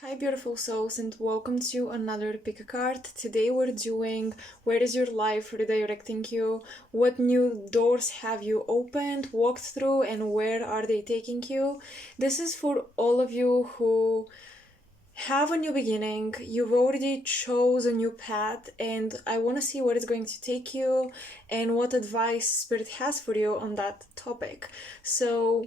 Hi beautiful souls, and welcome to another pick a card. Today we're doing where is your life redirecting you, what new doors have you opened, walked through, and where are they taking you. This is for all of you who have a new beginning. You've already chose a new path, and I want to see where it's going to take you and what advice Spirit has for you on that topic. So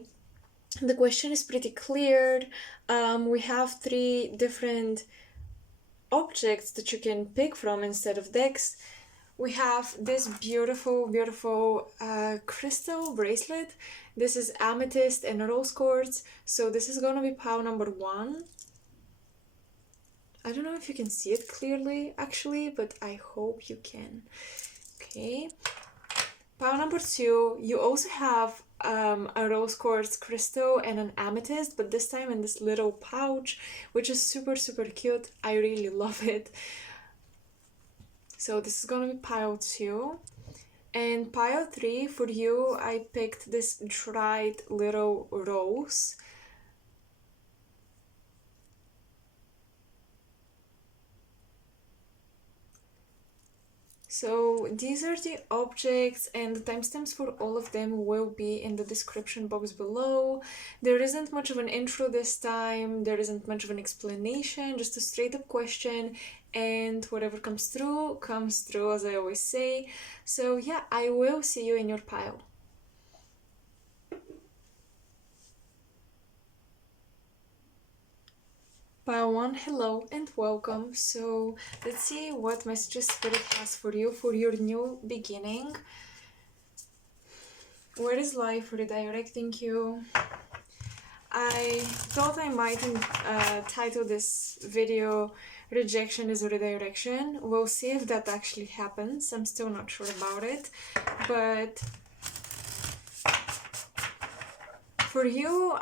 the question is pretty clear. We have three different objects that you can pick from instead of decks. We have this beautiful crystal bracelet. This is amethyst and rose quartz. So this is gonna be pile number 1. I don't know if you can see it clearly actually, but I hope you can. Okay. Pile number 2, you also have a rose quartz crystal and an amethyst, but this time in this little pouch, which is super cute. I really love it. So this is gonna be pile 2. And pile 3, for you, I picked this dried little rose. So these are the objects, and the timestamps for all of them will be in the description box below. There isn't much of an intro this time, there isn't much of an explanation, just a straight up question, and whatever comes through, as I always say. So yeah, I will see you in your pile. Pile 1, hello and welcome. So let's see what messages Spirit has for you for your new beginning. Where is life redirecting you? I thought I might title this video Rejection is a Redirection. We'll see if that actually happens. I'm still not sure about it. But for you,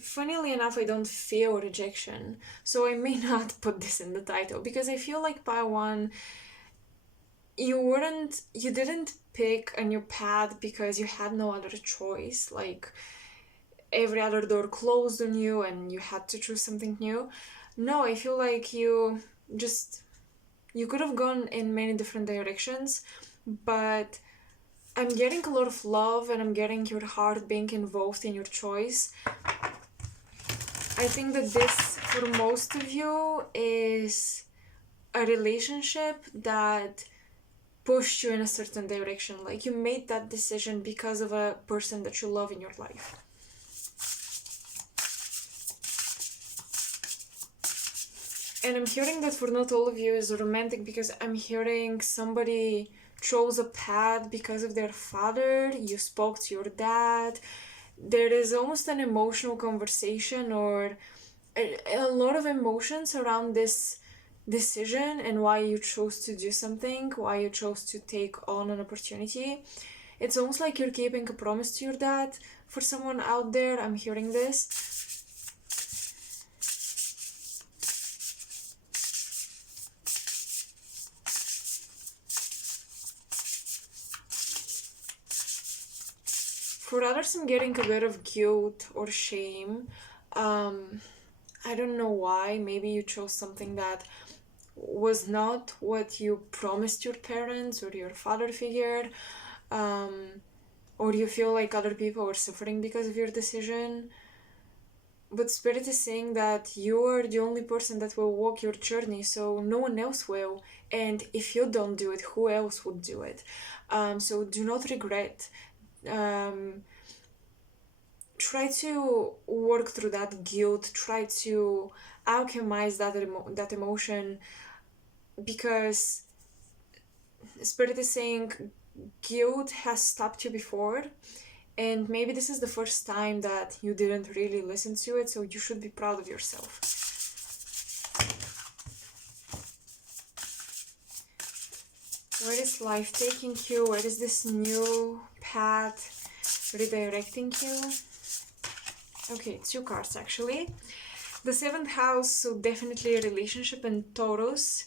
funnily enough, I don't feel rejection, so I may not put this in the title, because I feel like pile 1, you didn't pick a new path because you had no other choice, like every other door closed on you and you had to choose something new. No, I feel like you could have gone in many different directions, but I'm getting a lot of love and I'm getting your heart being involved in your choice. I think that this, for most of you, is a relationship that pushed you in a certain direction. Like you made that decision because of a person that you love in your life. And I'm hearing that for not all of you is romantic, because I'm hearing somebody chose a path because of their father, you spoke to your dad. There is almost an emotional conversation or a lot of emotions around this decision and why you chose to do something, why you chose to take on an opportunity. It's almost like you're keeping a promise to your dad. For someone out there, I'm hearing this. For others, I'm getting a bit of guilt or shame. I don't know why. Maybe you chose something that was not what you promised your parents or your father figure, or you feel like other people are suffering because of your decision. But Spirit is saying that you are the only person that will walk your journey, so no one else will. And if you don't do it, who else would do it? So do not regret. Try to work through that guilt, try to alchemize that emotion, because Spirit is saying guilt has stopped you before, and maybe this is the first time that you didn't really listen to it, so you should be proud of yourself. Where is life taking you? Where is this new path redirecting you? Okay, 2 cards actually. The 7th house, so definitely a relationship and Taurus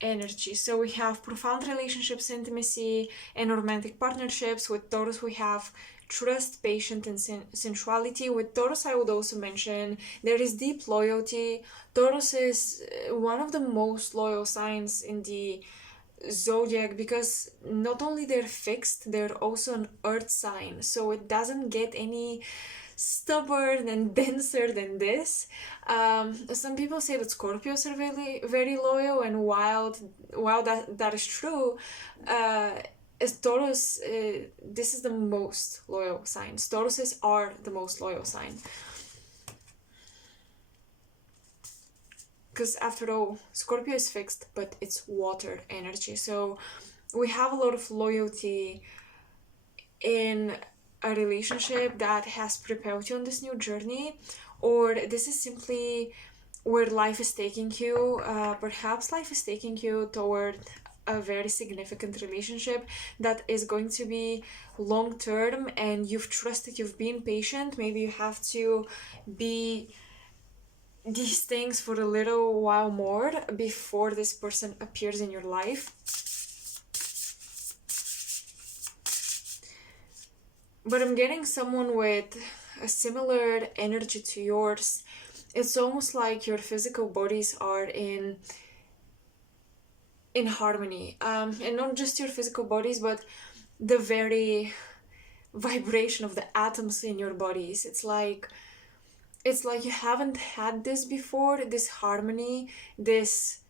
energy. So we have profound relationships, intimacy, and romantic partnerships. With Taurus, we have trust, patience, and sensuality. With Taurus, I would also mention there is deep loyalty. Taurus is one of the most loyal signs in the zodiac because not only they're fixed, they're also an earth sign, so it doesn't get any stubborn and denser than this. Some people say that Scorpios are very, very loyal, and while that is true, as Taurus, this is the most loyal sign. Tauruses are the most loyal sign. Because after all, Scorpio is fixed, but it's water energy. So we have a lot of loyalty in a relationship that has propelled you on this new journey, or this is simply where life is taking you. Perhaps life is taking you toward a very significant relationship that is going to be long term, and you've trusted, you've been patient. Maybe you have to be these things for a little while more before this person appears in your life. But I'm getting someone with a similar energy to yours. It's almost like your physical bodies are in harmony, and not just your physical bodies, but the very vibration of the atoms in your bodies. It's like you haven't had this before, this harmony, this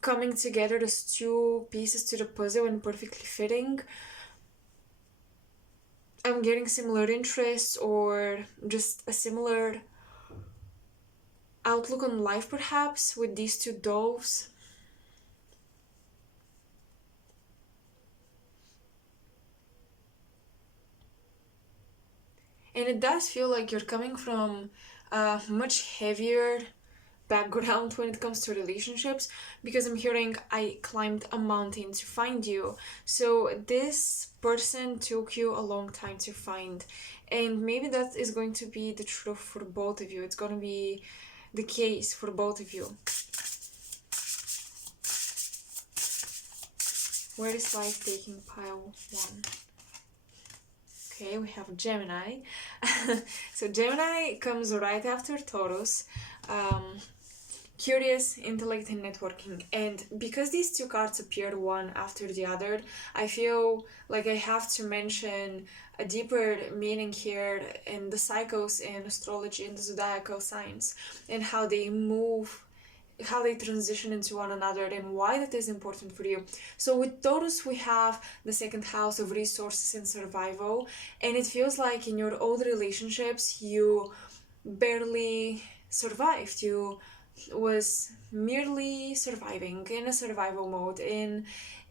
coming together, those two pieces to the puzzle and perfectly fitting. I'm getting similar interests or just a similar outlook on life, perhaps, with these two doves. And it does feel like you're coming from a much heavier background when it comes to relationships, because I'm hearing I climbed a mountain to find you. So this person took you a long time to find, and maybe that is going to be the truth for both of you. It's going to be the case for both of you. Where is life taking pile 1? Okay, we have Gemini. So Gemini comes right after Taurus. Curious, intellect, and networking. And because these two cards appear one after the other, I feel like I have to mention a deeper meaning here in the cycles in astrology and the zodiacal signs, and how they move, how they transition into one another, and why that is important for you. So with Taurus, we have the second house of resources and survival, and it feels like in your old relationships you barely survived. You was merely surviving, in a survival mode, in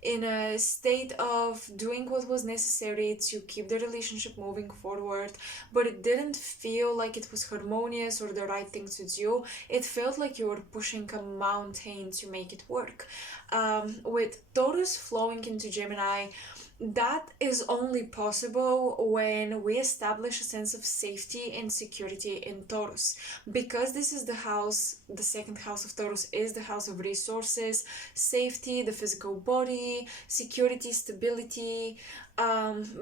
a state of doing what was necessary to keep the relationship moving forward, but it didn't feel like it was harmonious or the right thing to do. It felt like you were pushing a mountain to make it work. With Taurus flowing into Gemini, that is only possible when we establish a sense of safety and security in Taurus. Because this is the house, the second house of Taurus is the house of resources, safety, the physical body, security, stability.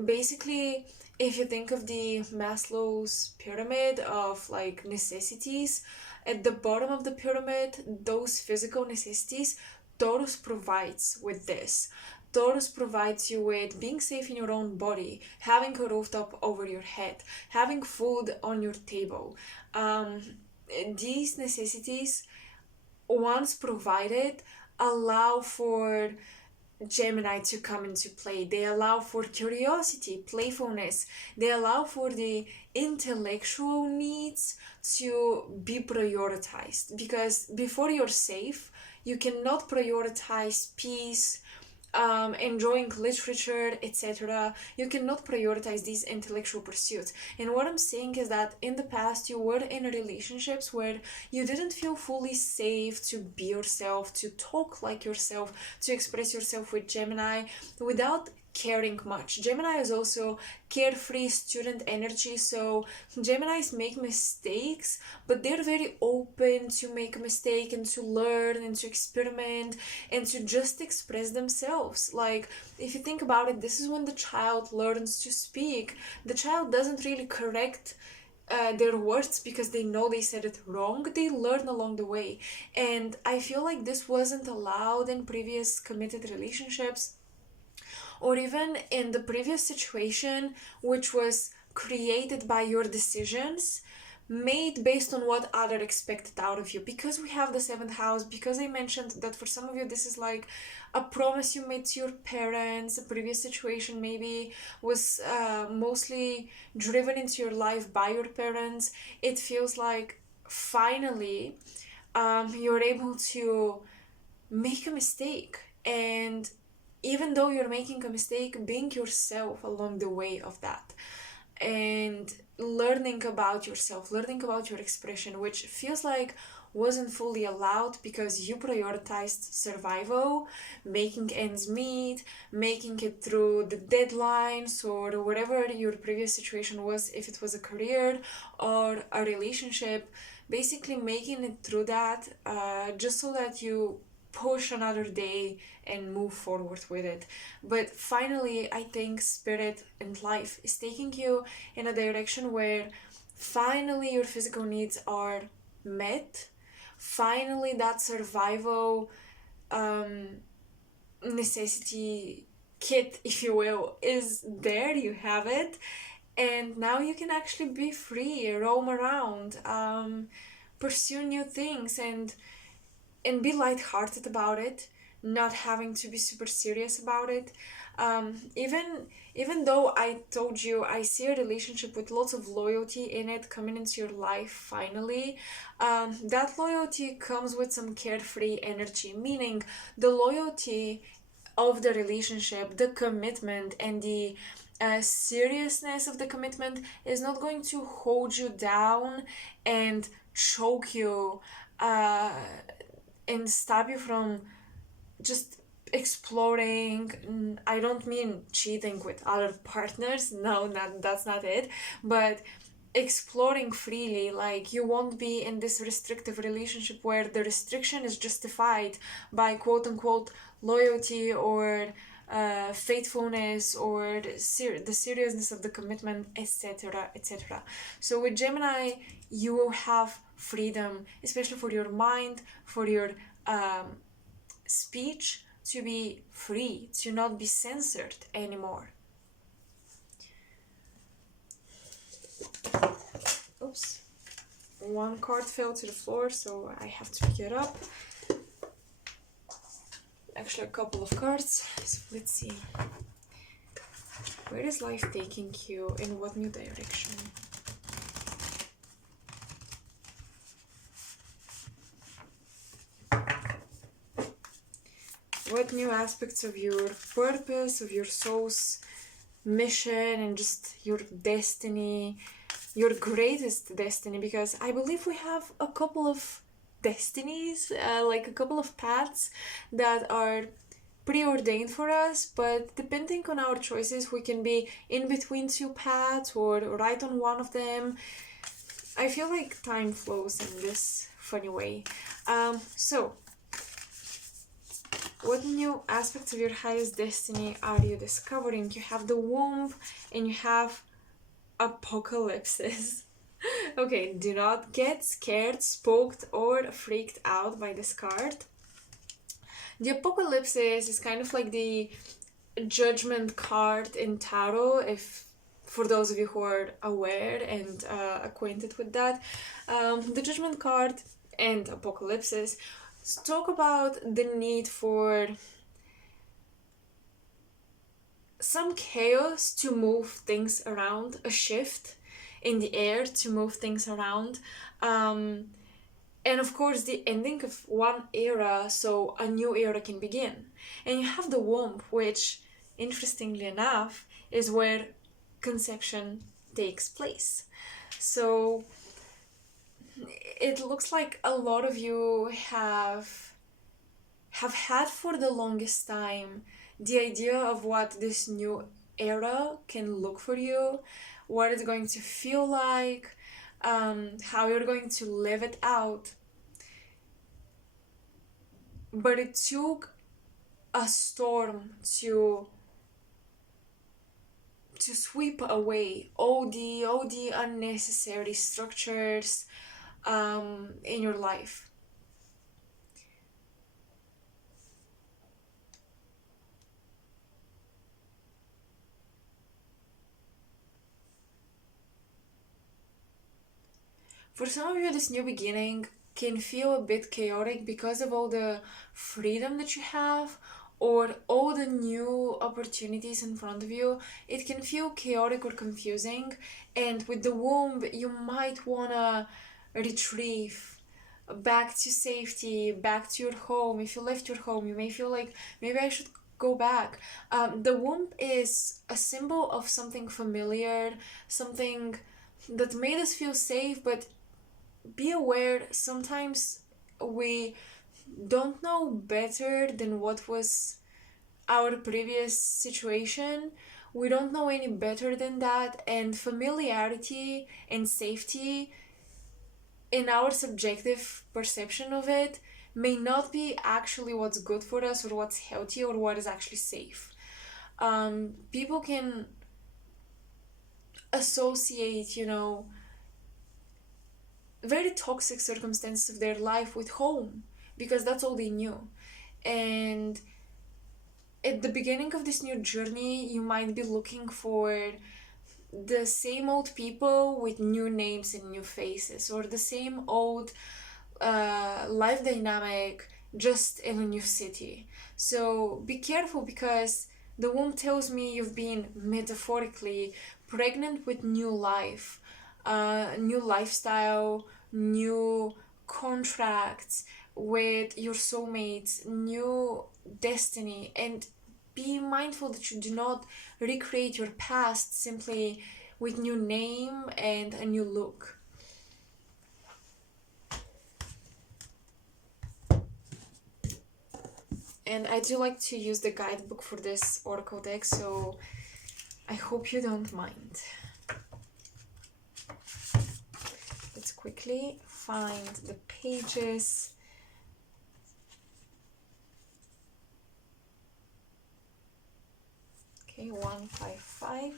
Basically, if you think of the Maslow's pyramid of like necessities, at the bottom of the pyramid, those physical necessities, Taurus provides with this. Taurus provides you with being safe in your own body, having a rooftop over your head, having food on your table. These necessities, once provided, allow for Gemini to come into play. They allow for curiosity, playfulness. They allow for the intellectual needs to be prioritized. Because before you're safe, you cannot prioritize peace, enjoying literature, etc. You cannot prioritize these intellectual pursuits. And what I'm saying is that in the past you were in relationships where you didn't feel fully safe to be yourself, to talk like yourself, to express yourself with Gemini without caring much. Gemini is also carefree student energy, so Geminis make mistakes, but they're very open to make a mistake and to learn and to experiment and to just express themselves. Like, if you think about it, this is when the child learns to speak. The child doesn't really correct their words because they know they said it wrong. They learn along the way, and I feel like this wasn't allowed in previous committed relationships, or even in the previous situation, which was created by your decisions made based on what other expected out of you. Because we have the seventh house, because I mentioned that for some of you this is like a promise you made to your parents. A previous situation maybe was mostly driven into your life by your parents. It feels like finally you're able to make a mistake, and even though you're making a mistake, being yourself along the way of that, and learning about yourself, learning about your expression, which feels like wasn't fully allowed because you prioritized survival, making ends meet, making it through the deadlines or whatever your previous situation was, if it was a career or a relationship, basically making it through that just so that you push another day and move forward with it. But finally, I think spirit and life is taking you in a direction where finally your physical needs are met. Finally, that survival necessity kit, if you will, is there. You have it, and now you can actually be free, roam around, pursue new things, and be lighthearted about it, not having to be super serious about it. Even though I told you I see a relationship with lots of loyalty in it coming into your life finally, that loyalty comes with some carefree energy, meaning the loyalty of the relationship, the commitment, and the seriousness of the commitment is not going to hold you down and choke you and stop you from just exploring. I don't mean cheating with other partners, no, that's not it, but exploring freely. Like, you won't be in this restrictive relationship where the restriction is justified by quote unquote loyalty or faithfulness or the seriousness of the commitment, etc., etc. So with Gemini, you will have freedom, especially for your mind, for your speech, to be free, to not be censored anymore. Oops, one card fell to the floor, so I have to pick it up. Actually, a couple of cards. So let's see. Where is life taking you? In what new direction? What new aspects of your purpose, of your soul's mission, and just your destiny, your greatest destiny? Because I believe we have a couple of destinies, like a couple of paths that are preordained for us, but depending on our choices, we can be in between two paths or right on one of them. I feel like time flows in this funny way. So what new aspects of your highest destiny are you discovering? You have the womb and you have apocalypses. Okay, do not get scared, spooked, or freaked out by this card. The apocalypses is kind of like the judgment card in tarot, if for those of you who are aware and acquainted with that. The judgment card and apocalypses talk about the need for some chaos to move things around, a shift in the air to move things around, and of course the ending of one era so a new era can begin. And you have the womb, which interestingly enough is where conception takes place. So it looks like a lot of you have had for the longest time the idea of what this new era can look for you, what it's going to feel like, how you're going to live it out. But it took a storm to sweep away all the unnecessary structures in your life. For some of you, this new beginning can feel a bit chaotic because of all the freedom that you have or all the new opportunities in front of you. It can feel chaotic or confusing, and with the womb, you might want to retrieve back to safety, back to your home. If you left your home, you may feel like maybe I should go back. The womb is a symbol of something familiar, something that made us feel safe, but be aware sometimes we don't know better than what was our previous situation. We don't know any better than that, and familiarity and safety in our subjective perception of it may not be actually what's good for us or what's healthy or what is actually safe. People can associate, very toxic circumstances of their life with home because that's all they knew. And at the beginning of this new journey, you might be looking for the same old people with new names and new faces, or the same old life dynamic just in a new city. So be careful, because the womb tells me you've been metaphorically pregnant with new life, new lifestyle, new contracts with your soulmates, new destiny. And be mindful that you do not recreate your past simply with new name and a new look. And I do like to use the guidebook for this oracle deck, so I hope you don't mind. Let's quickly find the pages. Okay, 155,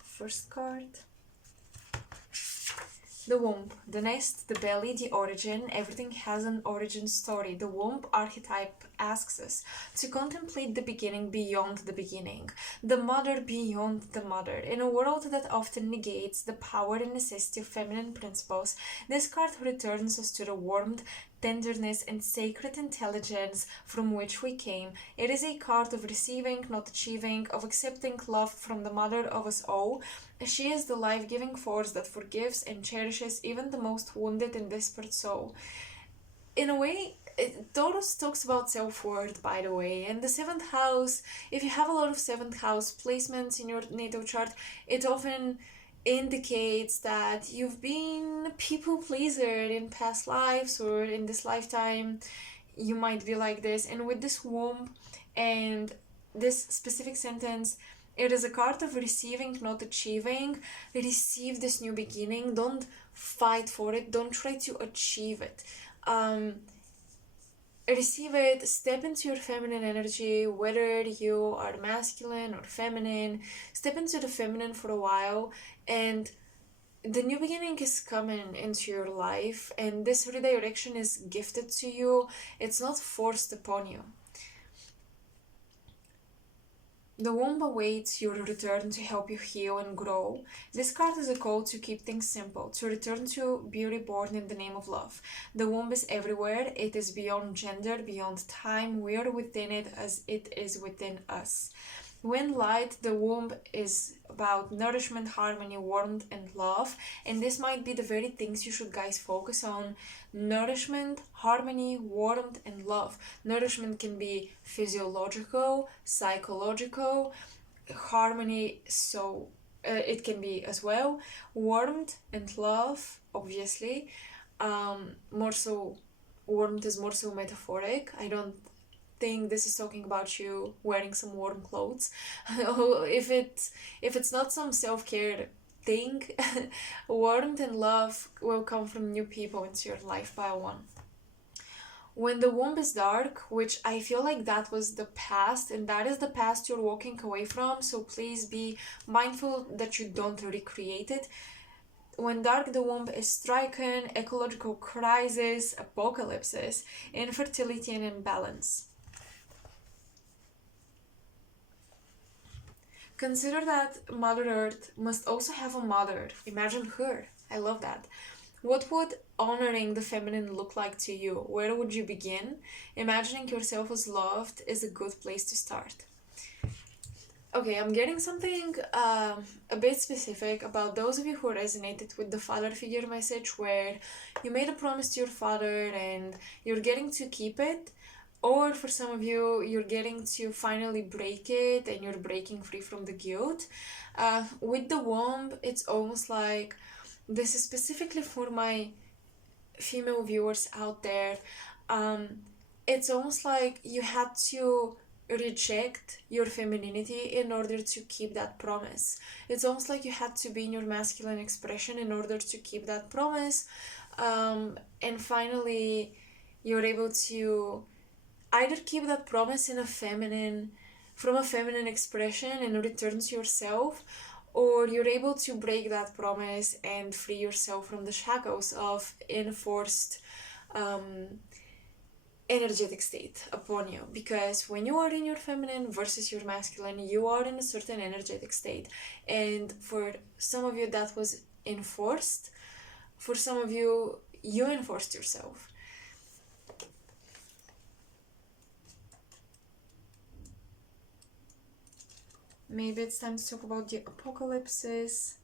first card. The womb, the nest, the belly, the origin. Everything has an origin story. The womb archetype asks us to contemplate the beginning beyond the beginning, the mother beyond the mother. In a world that often negates the power and necessity of feminine principles, this card returns us to the warmth, tenderness, and sacred intelligence from which we came. It is a card of receiving, not achieving, of accepting love from the mother of us all. She is the life-giving force that forgives and cherishes even the most wounded and desperate soul. In a way, Taurus talks about self-worth, by the way, and the 7th house, if you have a lot of 7th house placements in your natal chart, it often indicates that you've been a people pleaser in past lives, or in this lifetime you might be like this. And with this womb and this specific sentence, it is a card of receiving, not achieving. Receive this new beginning. Don't fight for it. Don't try to achieve it. Receive it. Step into your feminine energy, whether you are masculine or feminine. Step into the feminine for a while, and the new beginning is coming into your life, and this redirection is gifted to you. It's not forced upon you. The womb awaits your return to help you heal and grow. This card is a call to keep things simple, to return to be reborn in the name of love. The womb is everywhere. It is beyond gender, beyond time. We are within it as it is within us. When light, the womb is about nourishment, harmony, warmth, and love. And this might be the very things you should, guys, focus on. Nourishment, harmony, warmth, and love. Nourishment can be physiological, psychological. Harmony, so it can be as well. Warmth and love, obviously. More so, warmth is more so metaphoric. I don't think this is talking about you wearing some warm clothes. If it's not some self-care thing, warmth and love will come from new people into your life by one. When the womb is dark, which I feel like that was the past, and that is the past you're walking away from, so please be mindful that you don't recreate it. When dark, the womb is stricken, ecological crisis, apocalypses, infertility, and imbalance. Consider that Mother Earth must also have a mother. Imagine her. I love that. What would honoring the feminine look like to you? Where would you begin? Imagining yourself as loved is a good place to start. Okay, I'm getting something a bit specific about those of you who resonated with the father figure message, where you made a promise to your father and you're getting to keep it. Or for some of you, you're getting to finally break it and you're breaking free from the guilt. With the womb, it's almost like, this is specifically for my female viewers out there. It's almost like you had to reject your femininity in order to keep that promise. It's almost like you had to be in your masculine expression in order to keep that promise. And finally, you're able to either keep that promise from a feminine expression and return to yourself, or you're able to break that promise and free yourself from the shackles of enforced energetic state upon you. Because when you are in your feminine versus your masculine, you are in a certain energetic state, and for some of you that was enforced. For some of you, you enforced yourself. Maybe it's time to talk about the apocalypses.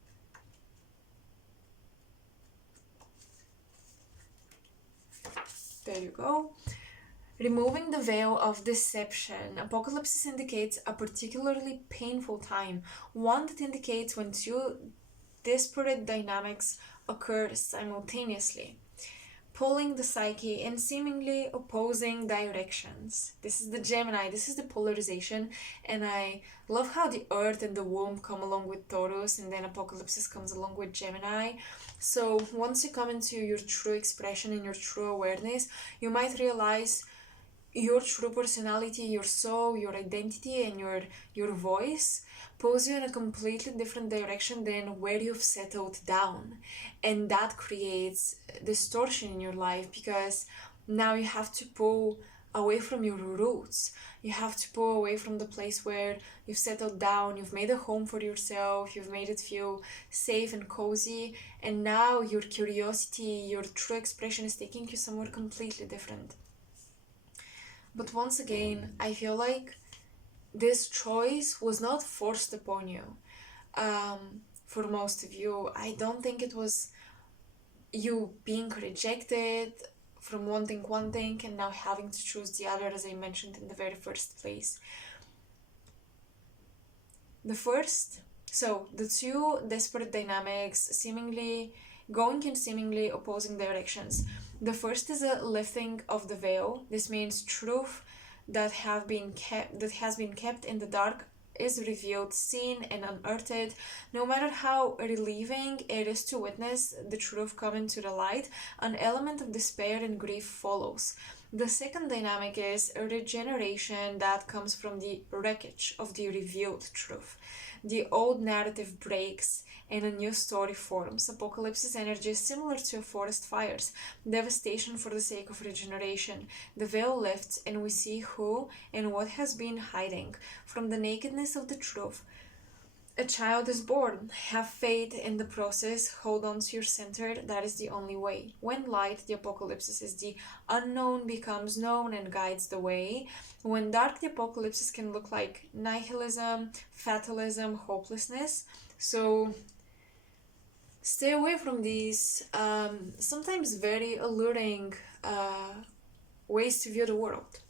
There you go. Removing the veil of deception. Apocalypses indicates a particularly painful time, one that indicates when two disparate dynamics occur simultaneously, pulling the psyche in seemingly opposing directions. This is the Gemini, this is the polarization, and I love how the Earth and the womb come along with Taurus, and then Apocalypses comes along with Gemini. So once you come into your true expression and your true awareness, you might realize your true personality, your soul, your identity, and your voice pulls you in a completely different direction than where you've settled down. And that creates distortion in your life, because now you have to pull away from your roots. You have to pull away from the place where you've settled down, you've made a home for yourself, you've made it feel safe and cozy, and now your curiosity, your true expression is taking you somewhere completely different. But once again, I feel like this choice was not forced upon you. For most of you, I don't think it was you being rejected from wanting one thing and now having to choose the other, as I mentioned in the very first place. The two desperate dynamics seemingly going in seemingly opposing directions. The first is a lifting of the veil. This means truth that has been kept in the dark is revealed, seen, and unearthed. No matter how relieving it is to witness the truth come into the light, an element of despair and grief follows. The second dynamic is a regeneration that comes from the wreckage of the revealed truth. The old narrative breaks and a new story forms. Apocalypse's energy is similar to forest fires, devastation for the sake of regeneration. The veil lifts and we see who and what has been hiding. From the nakedness of the truth, a child is born. Have faith in the process. Hold on to your center. That is the only way. When light, the apocalypse, is the unknown becomes known and guides the way. When dark, the apocalypse can look like nihilism, fatalism, hopelessness. So stay away from these sometimes very alluring ways to view the world.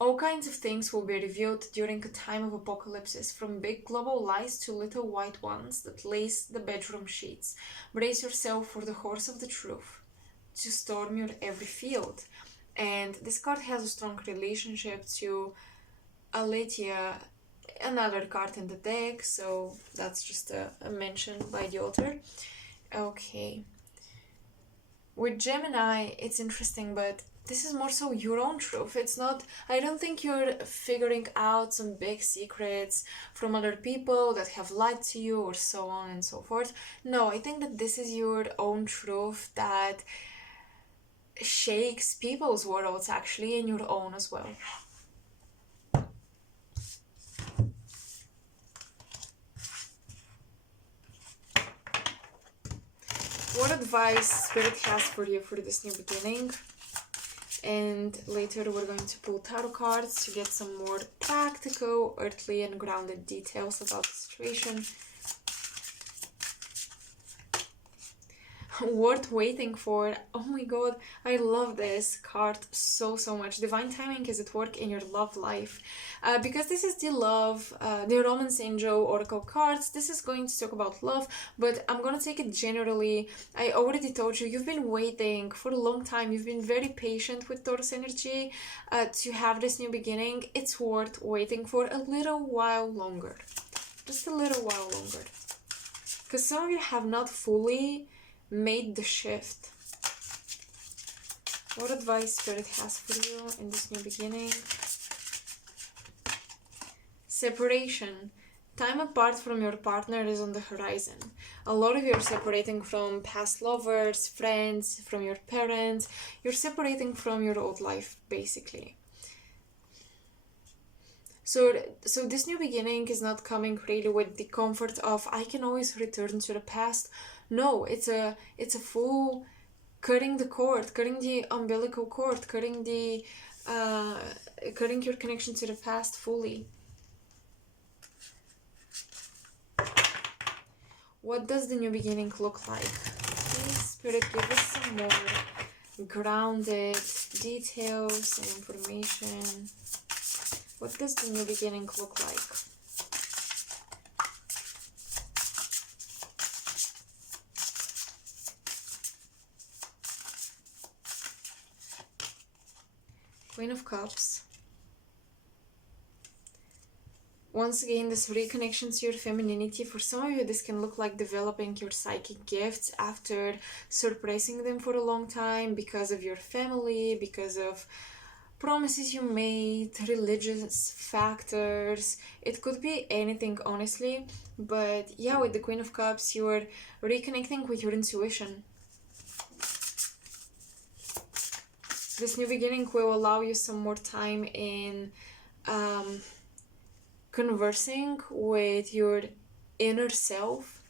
All kinds of things will be revealed during a time of apocalypses, from big global lies to little white ones that lace the bedroom sheets. Brace yourself for the horse of the truth to storm your every field. And this card has a strong relationship to Aletheia, another card in the deck, so that's just a mention by the author. Okay. With Gemini, it's interesting, but this is more so your own truth. It's not, I don't think you're figuring out some big secrets from other people that have lied to you or so on and so forth. No, I think that this is your own truth that shakes people's worlds actually, and your own as well. What advice Spirit has for you for this new beginning? And later we're going to pull tarot cards to get some more practical, earthly, and grounded details about the situation. Worth waiting for. Oh my god, I love this card so much. Divine timing is at work in your love life. Because this is the love, the romance angel oracle cards, this is going to talk about love, but I'm gonna take it generally. I already told you, you've been waiting for a long time. You've been very patient with Taurus energy to have this new beginning. It's worth waiting for a little while longer. Just a little while longer. Because some of you have not fully made the shift. What advice Spirit has for you in this new beginning? Separation. Time apart from your partner is on the horizon. A lot of you are separating from past lovers, friends, from your parents. You're separating from your old life, basically. So this new beginning is not coming really with the comfort of I can always return to the past. No, it's a full cutting the cord, cutting the umbilical cord, cutting your connection to the past fully. What does the new beginning look like? Please, Spirit, give us some more grounded details and information. What does the new beginning look like? Queen of Cups. Once again, this reconnection to your femininity. For some of you, this can look like developing your psychic gifts after suppressing them for a long time because of your family, because of promises you made, religious factors. It could be anything, honestly. But yeah, with the Queen of Cups, you're reconnecting with your intuition. This new beginning will allow you some more time in conversing with your inner self,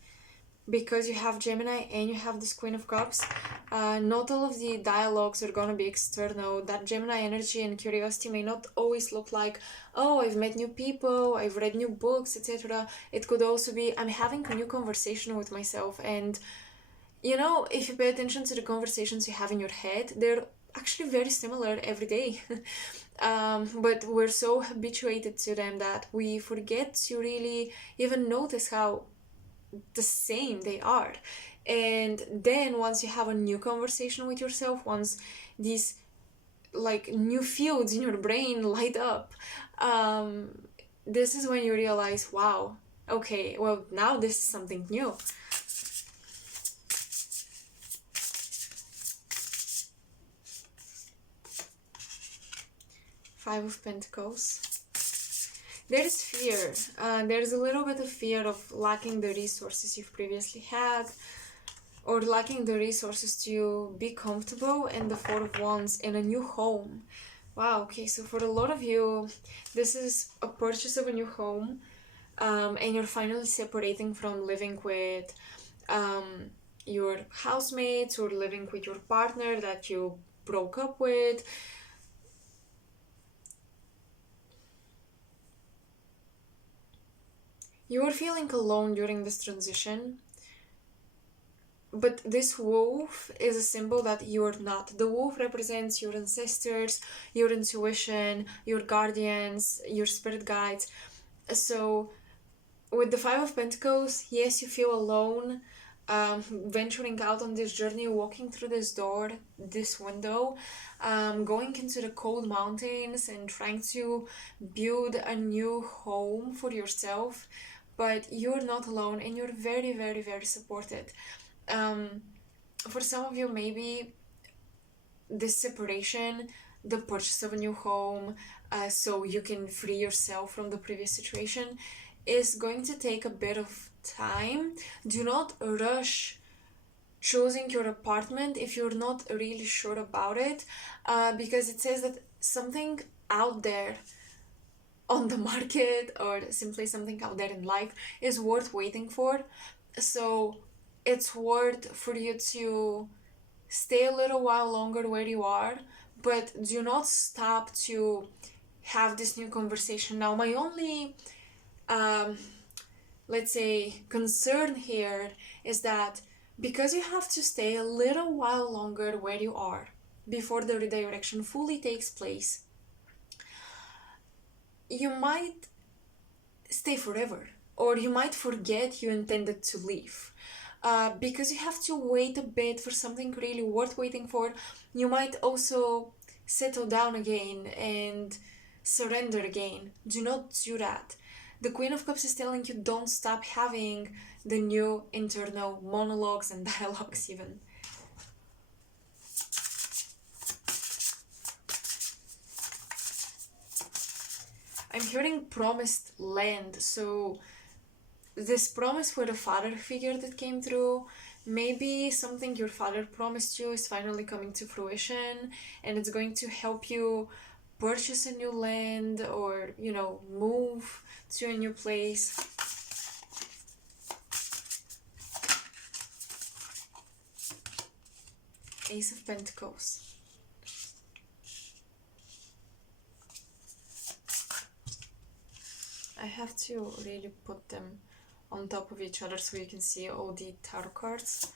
because you have Gemini and you have this Queen of Cups. Not all of the dialogues are gonna be external. That Gemini energy and curiosity may not always look like, oh, I've met new people, I've read new books, etc. It could also be, I'm having a new conversation with myself. And you know, if you pay attention to the conversations you have in your head, they're actually very similar every day. But we're so habituated to them that we forget to really even notice how the same they are. And then once you have a new conversation with yourself, once these like new fields in your brain light up, this is when you realize, wow, okay, well, now this is something new. Five of Pentacles. There's fear. There's a little bit of fear of lacking the resources you've previously had, or lacking the resources to be comfortable, and the Four of Wands in a new home. Wow, okay, so for a lot of you, this is a purchase of a new home, and you're finally separating from living with your housemates or living with your partner that you broke up with. You are feeling alone during this transition, but this wolf is a symbol that you're not. The wolf represents your ancestors, your intuition, your guardians, your spirit guides. So with the Five of Pentacles, yes, you feel alone, venturing out on this journey, walking through this door, this window, going into the cold mountains and trying to build a new home for yourself. But you're not alone, and you're very, very, very supported. For some of you, maybe this separation, the purchase of a new home, so you can free yourself from the previous situation, is going to take a bit of time. Do not rush choosing your apartment if you're not really sure about it, because it says that something out there on the market, or simply something out there in life, is worth waiting for. So it's worth for you to stay a little while longer where you are, but do not stop to have this new conversation now. My only let's say concern here is that because you have to stay a little while longer where you are before the redirection fully takes place, you might stay forever, or you might forget you intended to leave. Because you have to wait a bit for something really worth waiting for, you might also settle down again and surrender again. Do not do that. The Queen of Cups is telling you, don't stop having the new internal monologues and dialogues even. I'm hearing promised land, so this promise for the father figure that came through, maybe something your father promised you is finally coming to fruition, and it's going to help you purchase a new land, or, you know, move to a new place. Ace of Pentacles. I have to really put them on top of each other so you can see all the tarot cards.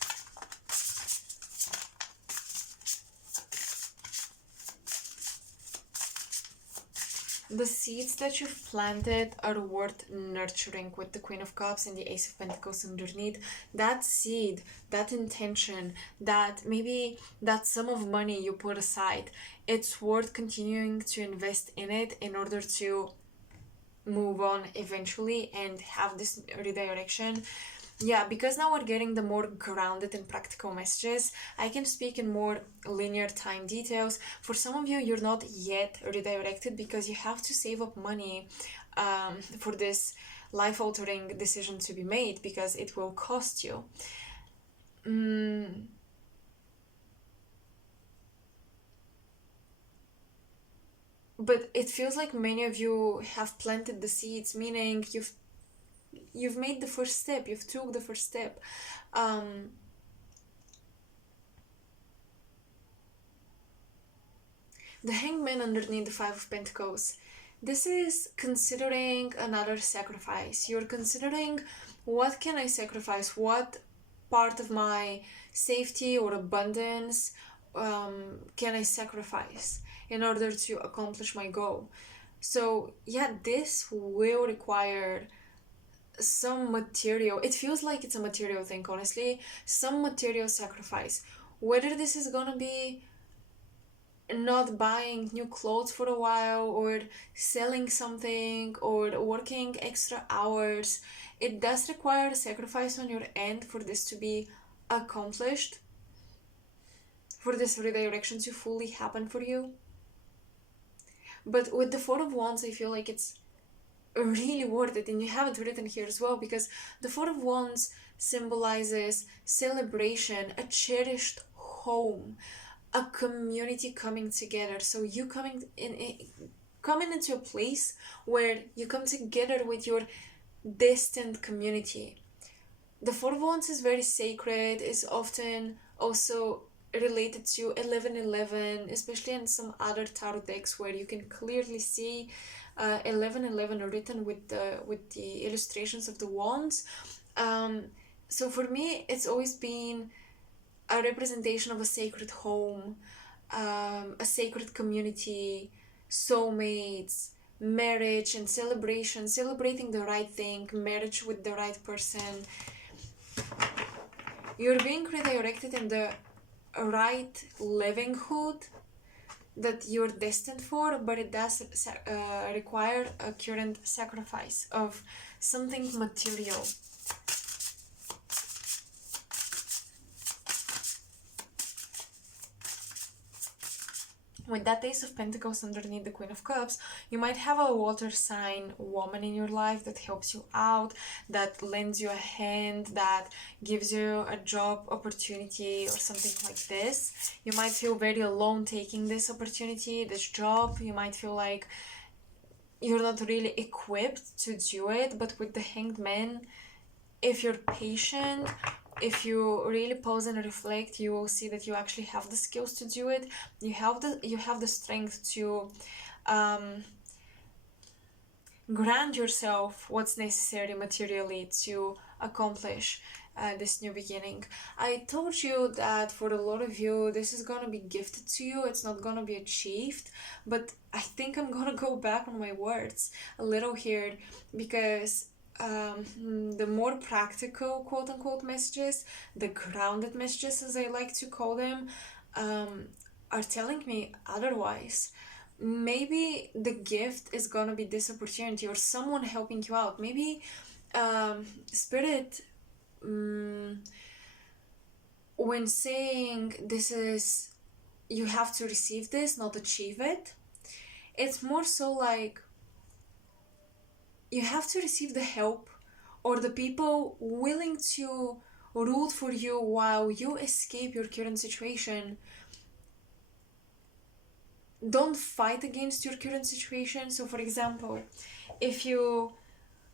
The seeds that you've planted are worth nurturing with the Queen of Cups and the Ace of Pentacles underneath. That seed, that intention, that maybe that sum of money you put aside, it's worth continuing to invest in it in order to move on eventually and have this redirection. Yeah, because now we're getting the more grounded and practical messages, I can speak in more linear time details. For some of you, you're not yet redirected because you have to save up money for this life-altering decision to be made, because it will cost you. But it feels like many of you have planted the seeds, meaning you've made the first step, you've took the first step. The Hangman underneath the Five of Pentacles. This is considering another sacrifice. You're considering, what can I sacrifice? What part of my safety or abundance can I sacrifice in order to accomplish my goal? So yeah, this will require some material. It feels like it's a material thing, honestly. Some material sacrifice. Whether this is gonna be not buying new clothes for a while, or selling something, or working extra hours, it does require a sacrifice on your end for this to be accomplished, for this redirection to fully happen for you. But with the Four of Wands, I feel like it's really worth it, and you have it written here as well, because the Four of Wands symbolizes celebration, a cherished home, a community coming together. So you coming into a place where you come together with your distant community. The Four of Wands is very sacred, is often also related to 1111, especially in some other tarot decks where you can clearly see 1111 written with the illustrations of the wands. So for me, it's always been a representation of a sacred home, a sacred community, soulmates, marriage and celebration, celebrating the right thing, marriage with the right person. You're being redirected in the right livinghood that you're destined for, but it does require a current sacrifice of something material. With that Ace of Pentacles underneath the Queen of Cups, you might have a water sign woman in your life that helps you out, that lends you a hand, that gives you a job opportunity or something like this. You might feel very alone taking this opportunity, this job. You might feel like you're not really equipped to do it, but with the Hanged Man, if you're patient, if you really pause and reflect, you will see that you actually have the skills to do it. You have the strength to grant yourself what's necessary materially to accomplish this new beginning. I told you that for a lot of you, this is gonna be gifted to you. It's not gonna be achieved, but I think I'm gonna go back on my words a little here, because the more practical quote-unquote messages, the grounded messages as I like to call them, are telling me otherwise. Maybe the gift is gonna be this opportunity or someone helping you out. Maybe spirit, when saying this is, you have to receive this, not achieve it, it's more so like you have to receive the help or the people willing to root for you while you escape your current situation. Don't fight against your current situation. So for example, if you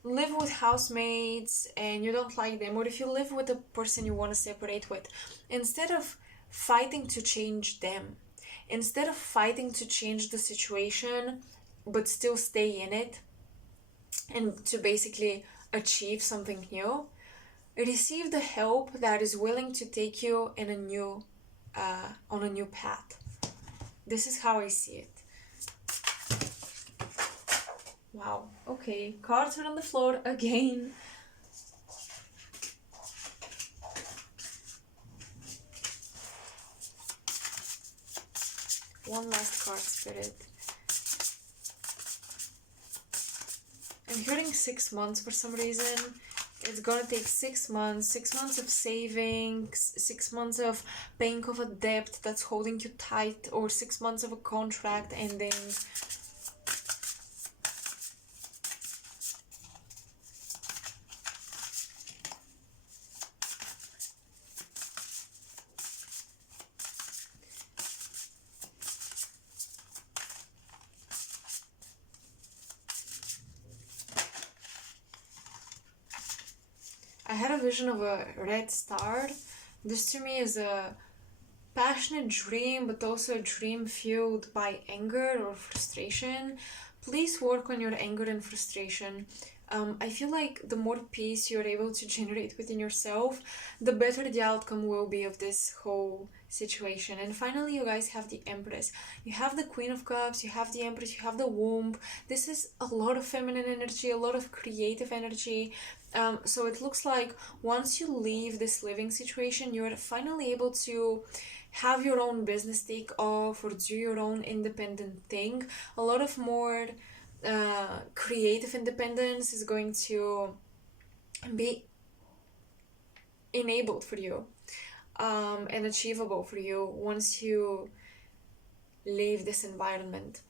live with housemates and you don't like them, or if you live with a person you want to separate with, instead of fighting to change them, instead of fighting to change the situation but still stay in it and to basically achieve something new, receive the help that is willing to take you in a new on a new path. This is how I see it. Wow. Okay, cards are on the floor again. One last card, Spirit. I'm hearing 6 months for some reason. It's gonna take 6 months, 6 months of savings, 6 months of paying off a debt that's holding you tight, or 6 months of a contract ending. I had a vision of a red star. This to me is a passionate dream, but also a dream fueled by anger or frustration. Please work on your anger and frustration. I feel like the more peace you're able to generate within yourself, the better the outcome will be of this whole situation. And finally, you guys have the Empress. You have the Queen of Cups, you have the Empress, you have the Womb. This is a lot of feminine energy, a lot of creative energy. So it looks like once you leave this living situation, you're finally able to have your own business take off or do your own independent thing. A lot of more creative independence is going to be enabled for you and achievable for you once you leave this environment.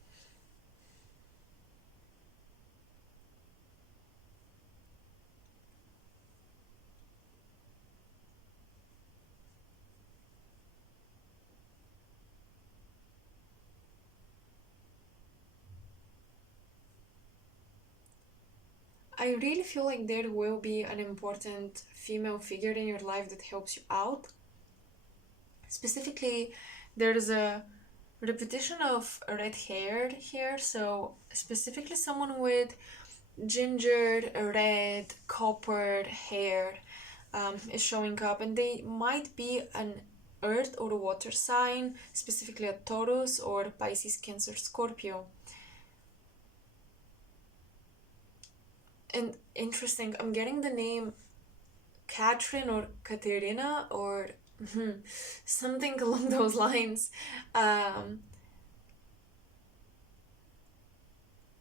I really feel like there will be an important female figure in your life that helps you out. Specifically, there's a repetition of red hair here, so specifically someone with ginger, red, copper hair is showing up, and they might be an earth or water sign, specifically a Taurus or Pisces, Cancer, Scorpio. And interesting, I'm getting the name Catherine or Katerina or something along those lines.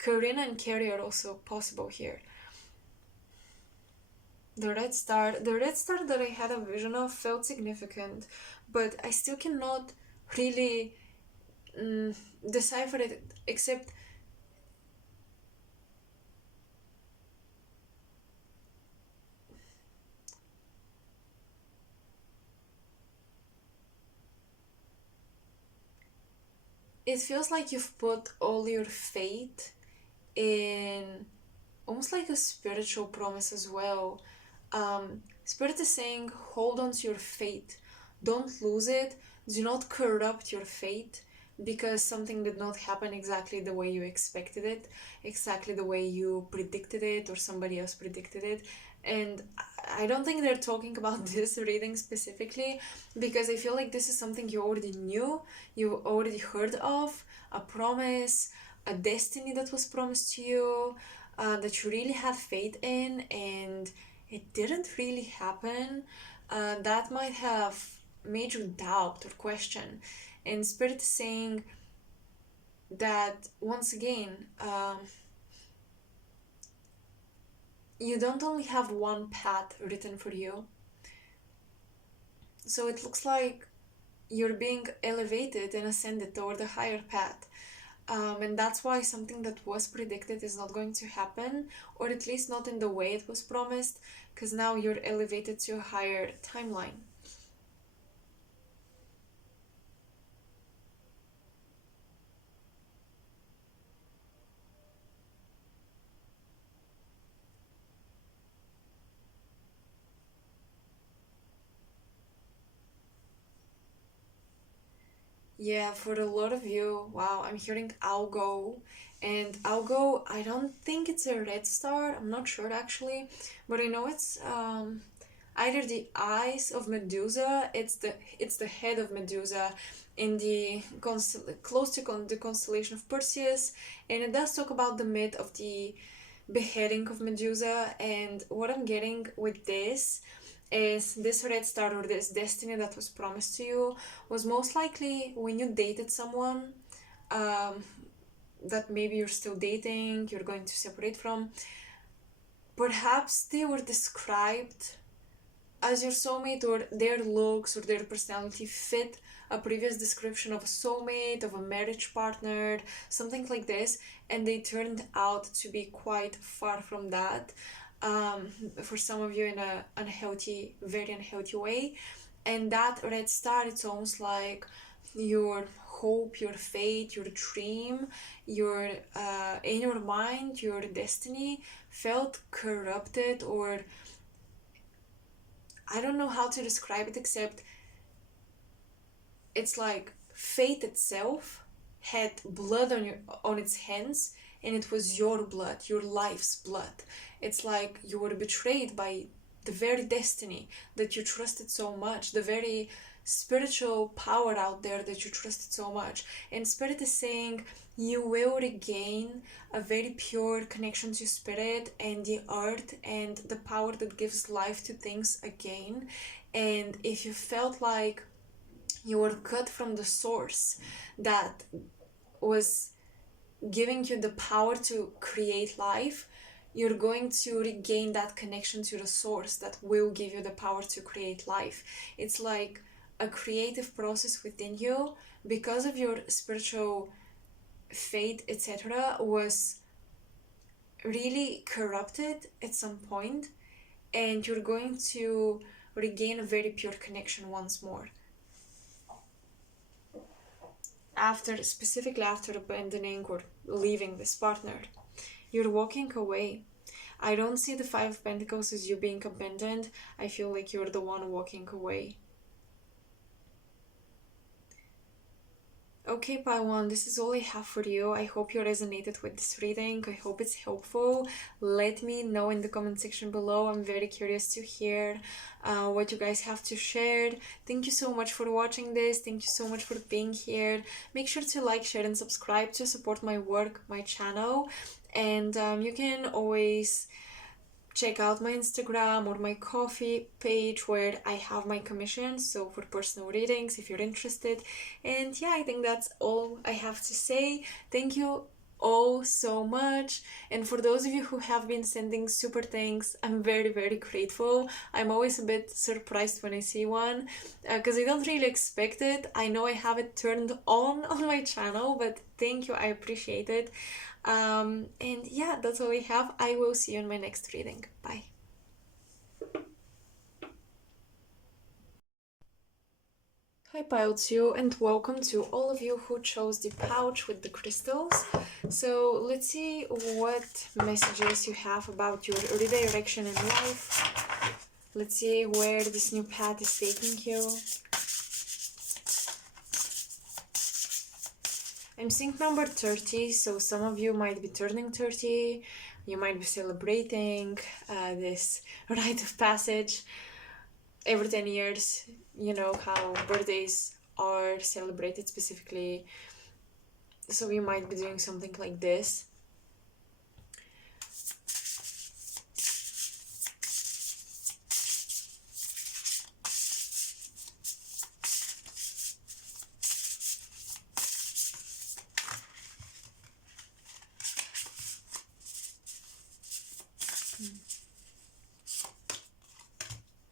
Karina and Carrie are also possible here. The red star that I had a vision of felt significant, but I still cannot really decipher it, except it feels like you've put all your faith in almost like a spiritual promise as well. Spirit is saying, hold on to your faith, don't lose it, do not corrupt your faith because something did not happen exactly the way you expected it, exactly the way you predicted it, or somebody else predicted it. And I don't think they're talking about this reading specifically because I feel like this is something you already knew, you already heard of, a promise, a destiny that was promised to you, that you really had faith in, and it didn't really happen. That might have made you doubt or question. And Spirit is saying that once again, you don't only have one path written for you. So it looks like you're being elevated and ascended toward a higher path. And that's why something that was predicted is not going to happen, or at least not in the way it was promised, because now you're elevated to a higher timeline. Yeah, for a lot of you, wow, I'm hearing I'll go. And I'll go, I don't think it's a red star, I'm not sure actually, but I know it's either the eyes of Medusa, it's the head of Medusa in the close to the constellation of Perseus, and it does talk about the myth of the beheading of Medusa. And what I'm getting with this is this red star or this destiny that was promised to you was most likely when you dated someone um, that maybe you're still dating, you're going to separate from. Perhaps they were described as your soulmate, or their looks or their personality fit a previous description of a soulmate, of a marriage partner, something like this, and they turned out to be quite far from that. For some of you in a unhealthy, very unhealthy way. And that red star, it's almost like your hope, your faith, your dream, your in your mind, your destiny felt corrupted, or I don't know how to describe it except it's like fate itself had blood on its hands, and it was your blood, your life's blood. It's like you were betrayed by the very destiny that you trusted so much, the very spiritual power out there that you trusted so much. And Spirit is saying you will regain a very pure connection to Spirit and the earth and the power that gives life to things again. And if you felt like you were cut from the source that was giving you the power to create life, you're going to regain that connection to the source that will give you the power to create life. It's like a creative process within you because of your spiritual faith, etc., was really corrupted at some point, and you're going to regain a very pure connection once more. Specifically after abandoning or leaving this partner, you're walking away. I don't see the Five of Pentacles as you being abandoned. I feel like you're the one walking away. Okay, Paiwan, this is all I have for you. I hope you resonated with this reading. I hope it's helpful. Let me know in the comment section below. I'm very curious to hear what you guys have to share. Thank you so much for watching this. Thank you so much for being here. Make sure to like, share, and subscribe to support my work, my channel. And you can always check out my Instagram or my coffee page where I have my commissions, so for personal readings if you're interested. And yeah, I think that's all I have to say. Thank you all so much, and for those of you who have been sending super thanks, I'm very grateful. I'm always a bit surprised when I see one because I don't really expect it. I know I have it turned on my channel, but thank you, I appreciate it. And yeah, that's all I have. I will see you in my next reading. Bye. Hi Pile 2, and welcome to all of you who chose the pouch with the crystals. So let's see what messages you have about your redirection in life. Let's see where this new path is taking you. I'm seeing number 30, so some of you might be turning 30. You might be celebrating this rite of passage. Every 10 years, you know how birthdays are celebrated specifically, so you might be doing something like this.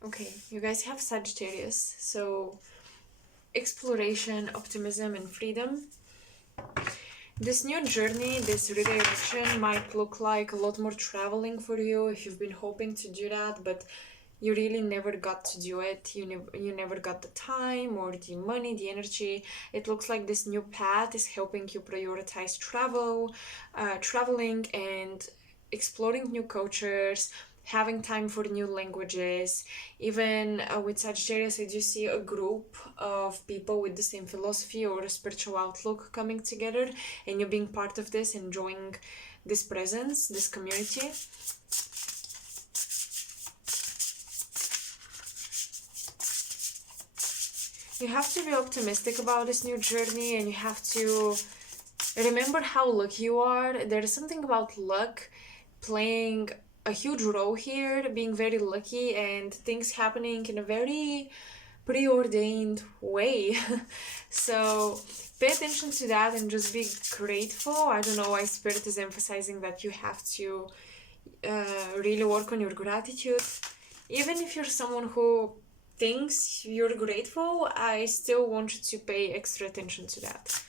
Okay, you guys have Sagittarius, so exploration, optimism, and freedom. This new journey, this redirection might look like a lot more traveling for you if you've been hoping to do that, but you really never got to do it. You never got the time or the money, the energy. It looks like this new path is helping you prioritize traveling and exploring new cultures, having time for new languages. Even with Sagittarius, I do see a group of people with the same philosophy or a spiritual outlook coming together, and you being part of this, enjoying this presence, this community. You have to be optimistic about this new journey, and you have to remember how lucky you are. There is something about luck playing a huge role here, being very lucky and things happening in a very preordained way. So pay attention to that and just be grateful. I don't know why Spirit is emphasizing that you have to really work on your gratitude. Even if you're someone who thinks you're grateful, I still want you to pay extra attention to that.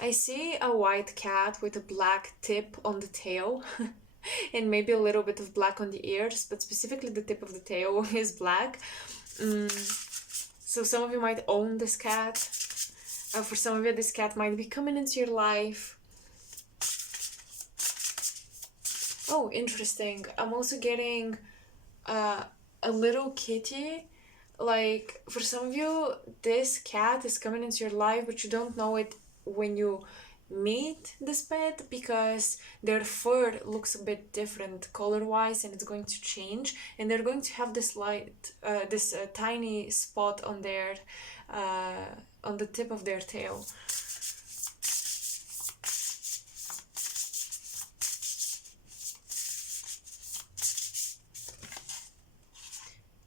I see a white cat with a black tip on the tail and maybe a little bit of black on the ears, but specifically the tip of the tail is black. So some of you might own this cat. For some of you, this cat might be coming into your life. Oh, interesting. I'm also getting a little kitty. Like, for some of you, this cat is coming into your life, but you don't know it when you meet this pet because their fur looks a bit different color-wise, and it's going to change, and they're going to have this tiny spot on their on the tip of their tail.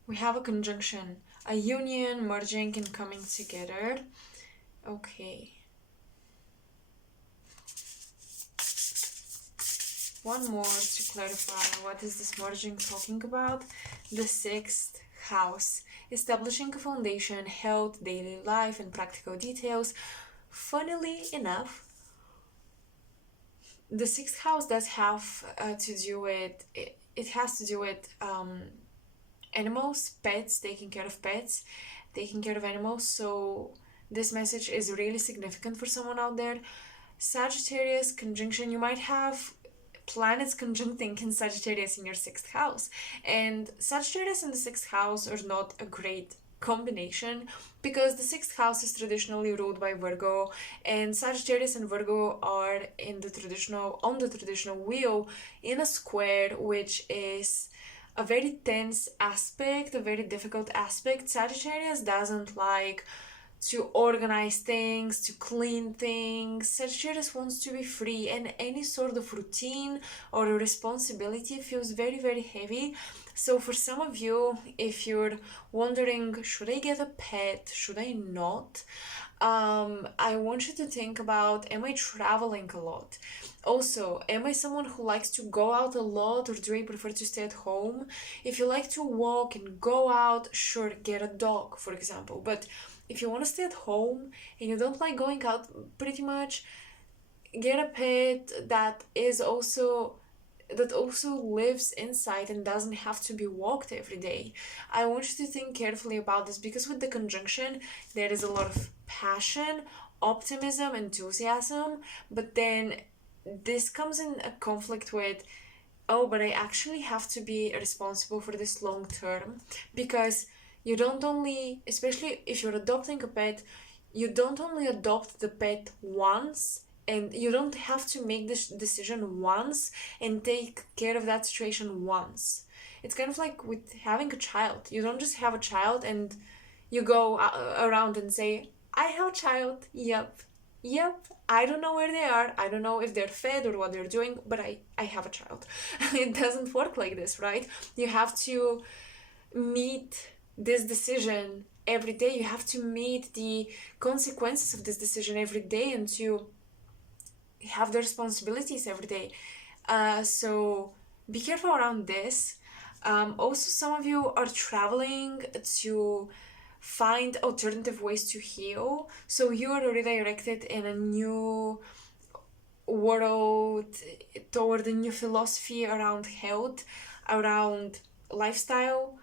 We have a conjunction, a union, merging and coming together. Okay. One more to clarify, what is this merging talking about? The 6th house, establishing a foundation, health, daily life, and practical details. Funnily enough, the 6th house does have to do with, it has to do with animals, pets, taking care of pets, taking care of animals. So this message is really significant for someone out there. Sagittarius conjunction, you might have planets conjuncting in Sagittarius in your 6th house, and Sagittarius in the 6th house are not a great combination because the 6th house is traditionally ruled by Virgo, and Sagittarius and Virgo are on the traditional wheel in a square, which is a very tense aspect, a very difficult aspect. Sagittarius doesn't like to organize things, to clean things. Sagittarius wants to be free, and any sort of routine or responsibility feels very, very heavy. So for some of you, if you're wondering, should I get a pet? Should I not? I want you to think about, am I traveling a lot? Also, am I someone who likes to go out a lot, or do I prefer to stay at home? If you like to walk and go out, sure, get a dog, for example. But if you want to stay at home and you don't like going out pretty much, get a pet that also lives inside and doesn't have to be walked every day. I want you to think carefully about this, because with the conjunction there is a lot of passion, optimism, enthusiasm, but then this comes in a conflict with, oh, but I actually have to be responsible for this long term, because you don't only, especially if you're adopting a pet, you don't only adopt the pet once, and you don't have to make this decision once and take care of that situation once. It's kind of like with having a child. You don't just have a child and you go around and say, I have a child. Yep. I don't know where they are. I don't know if they're fed or what they're doing, but I have a child. It doesn't work like this, right? You have to meet this decision every day. You have to meet the consequences of this decision every day, and to have the responsibilities every day. So be careful around this. Also, some of you are traveling to find alternative ways to heal. So you are redirected in a new world, toward a new philosophy around health, around lifestyle.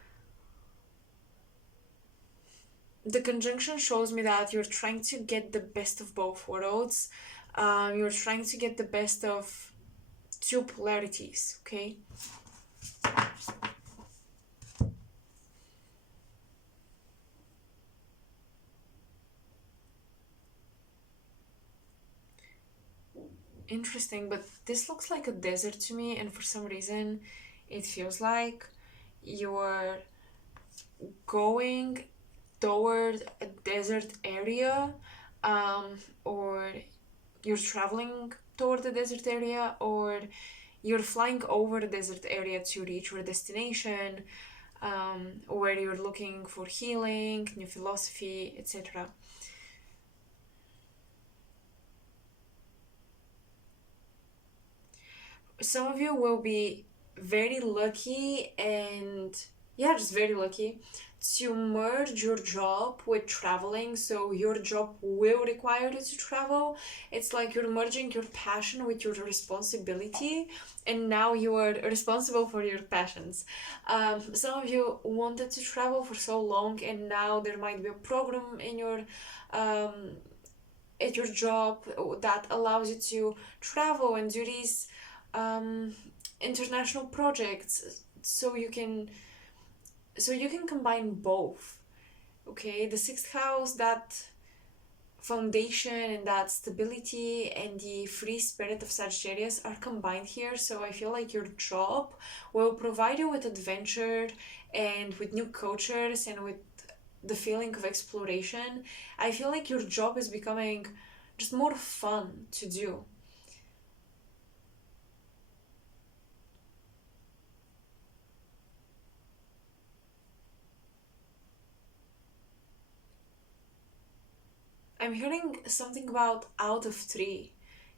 The conjunction shows me that you're trying to get the best of both worlds. You're trying to get the best of two polarities, okay? Interesting, but this looks like a desert to me, and for some reason it feels like you're going toward a desert area, or you're traveling toward the desert area, or you're flying over the desert area to reach your destination, where you're looking for healing, new philosophy, etc. Some of you will be very lucky, and yeah, just very lucky, to merge your job with traveling. So your job will require you to travel. It's like you're merging your passion with your responsibility, and now you are responsible for your passions. Some of you wanted to travel for so long, and now there might be a program in your at your job that allows you to travel and do these international projects, so you can combine both. Okay, the sixth house, that foundation and that stability and the free spirit of Sagittarius are combined here. So I feel like your job will provide you with adventure and with new cultures and with the feeling of exploration. I feel like your job is becoming just more fun to do. I'm hearing something about out of three.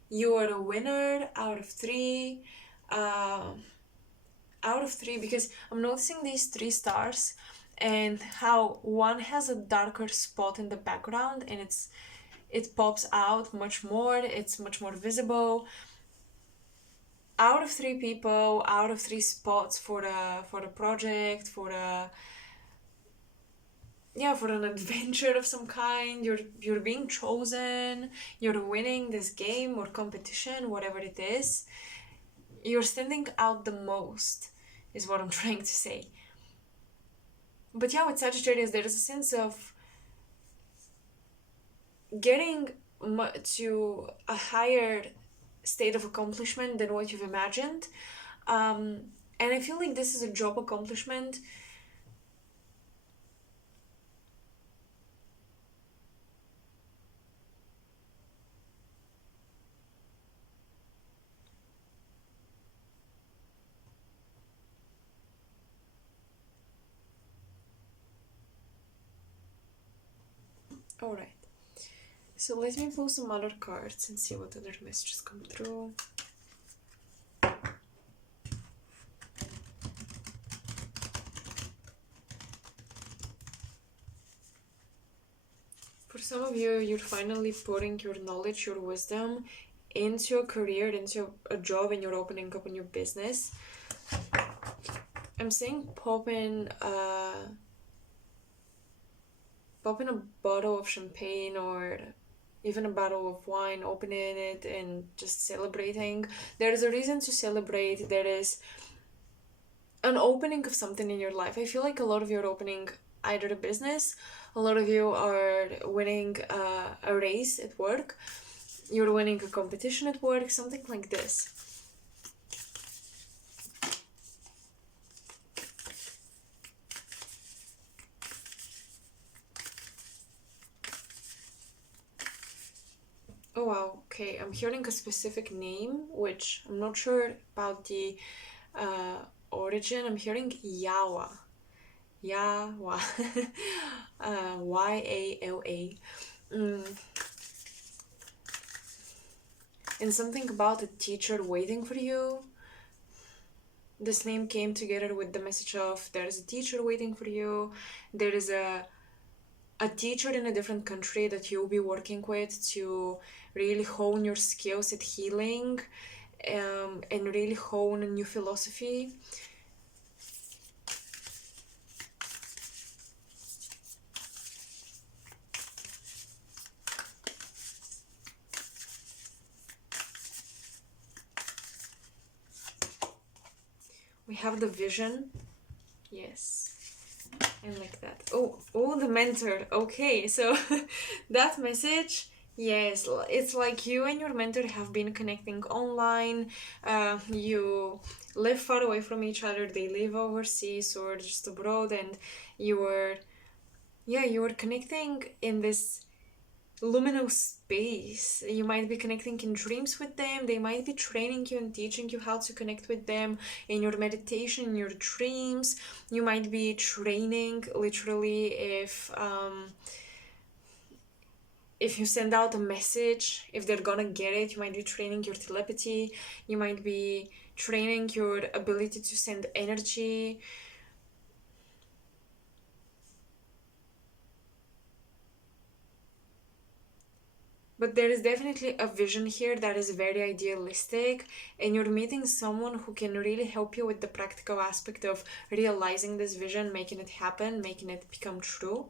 You are a winner out of three. Uh, Out of three, because I'm noticing these three stars and how one has a darker spot in the background, and it pops out much more. It's much more visible. Out of three people, out of three spots for a project, for a, yeah, for an adventure of some kind. You're being chosen. You're winning this game or competition, whatever it is. You're standing out the most, is what I'm trying to say. But yeah, with Sagittarius, there is a sense of getting to a higher state of accomplishment than what you've imagined. And I feel like this is a job accomplishment. Alright. So let me pull some other cards and see what other messages come through. For some of you, you're finally putting your knowledge, your wisdom into a career, into a job, and you're opening up a new business. I'm saying popping a bottle of champagne or even a bottle of wine, opening it and just celebrating. There is a reason to celebrate. There is an opening of something in your life. I feel like a lot of you are opening either a business, a lot of you are winning a race at work, you're winning a competition at work, something like this. Oh wow, okay, I'm hearing a specific name, which I'm not sure about the origin. I'm hearing Yawa. Yawa. Y-A-L-A. And something about a teacher waiting for you. This name came together with the message of there's a teacher waiting for you. There is a teacher in a different country that you'll be working with to really hone your skills at healing, and really hone a new philosophy. We have the vision. Yes. I like that. Oh, the mentor. Okay, so that message, yes, it's like you and your mentor have been connecting online. You live far away from each other. They live overseas or just abroad, and you were connecting in this luminous space. You might be connecting in dreams with them. They might be training you and teaching you how to connect with them in your meditation, in your dreams. You might be training literally if you send out a message, if they're gonna get it. You might be training your telepathy. You might be training your ability to send energy. But there is definitely a vision here that is very idealistic, and you're meeting someone who can really help you with the practical aspect of realizing this vision, making it happen, making it become true.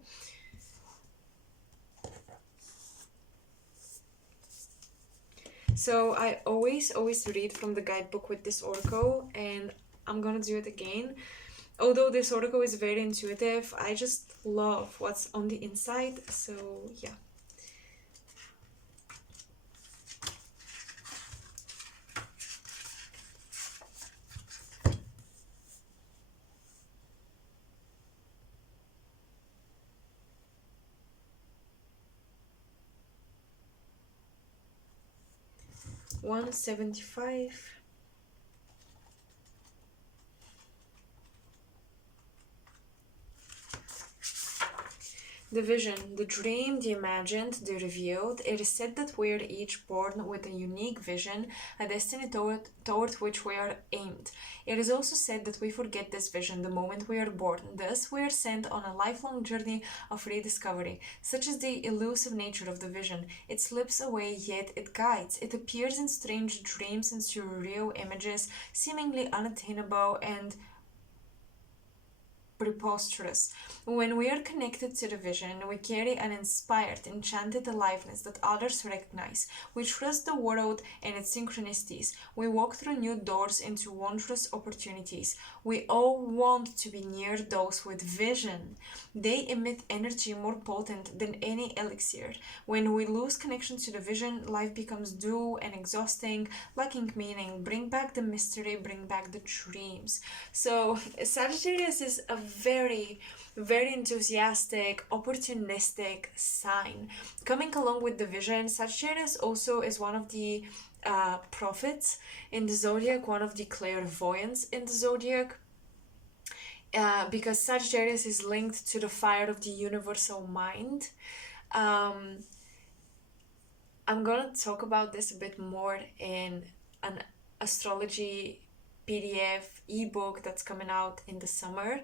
So I always read from the guidebook with this oracle, and I'm gonna do it again. Although this oracle is very intuitive, I just love what's on the inside, so yeah. $175. The vision, the dream, the imagined, the revealed. It is said that we are each born with a unique vision, a destiny toward which we are aimed. It is also said that we forget this vision the moment we are born. Thus, we are sent on a lifelong journey of rediscovery. Such is the elusive nature of the vision. It slips away, yet it guides. It appears in strange dreams and surreal images, seemingly unattainable and preposterous. When we are connected to the vision, we carry an inspired, enchanted aliveness that others recognize. We trust the world and its synchronicities. We walk through new doors into wondrous opportunities. We all want to be near those with vision. They emit energy more potent than any elixir. When we lose connection to the vision, life becomes dull and exhausting, lacking meaning. Bring back the mystery, bring back the dreams. So Sagittarius is a very enthusiastic, opportunistic sign. Coming along with the vision, Sagittarius also is one of the prophets in the zodiac, one of the clairvoyants in the zodiac. Because Sagittarius is linked to the fire of the universal mind. Um, I'm gonna talk about this a bit more in an astrology PDF ebook that's coming out in the summer.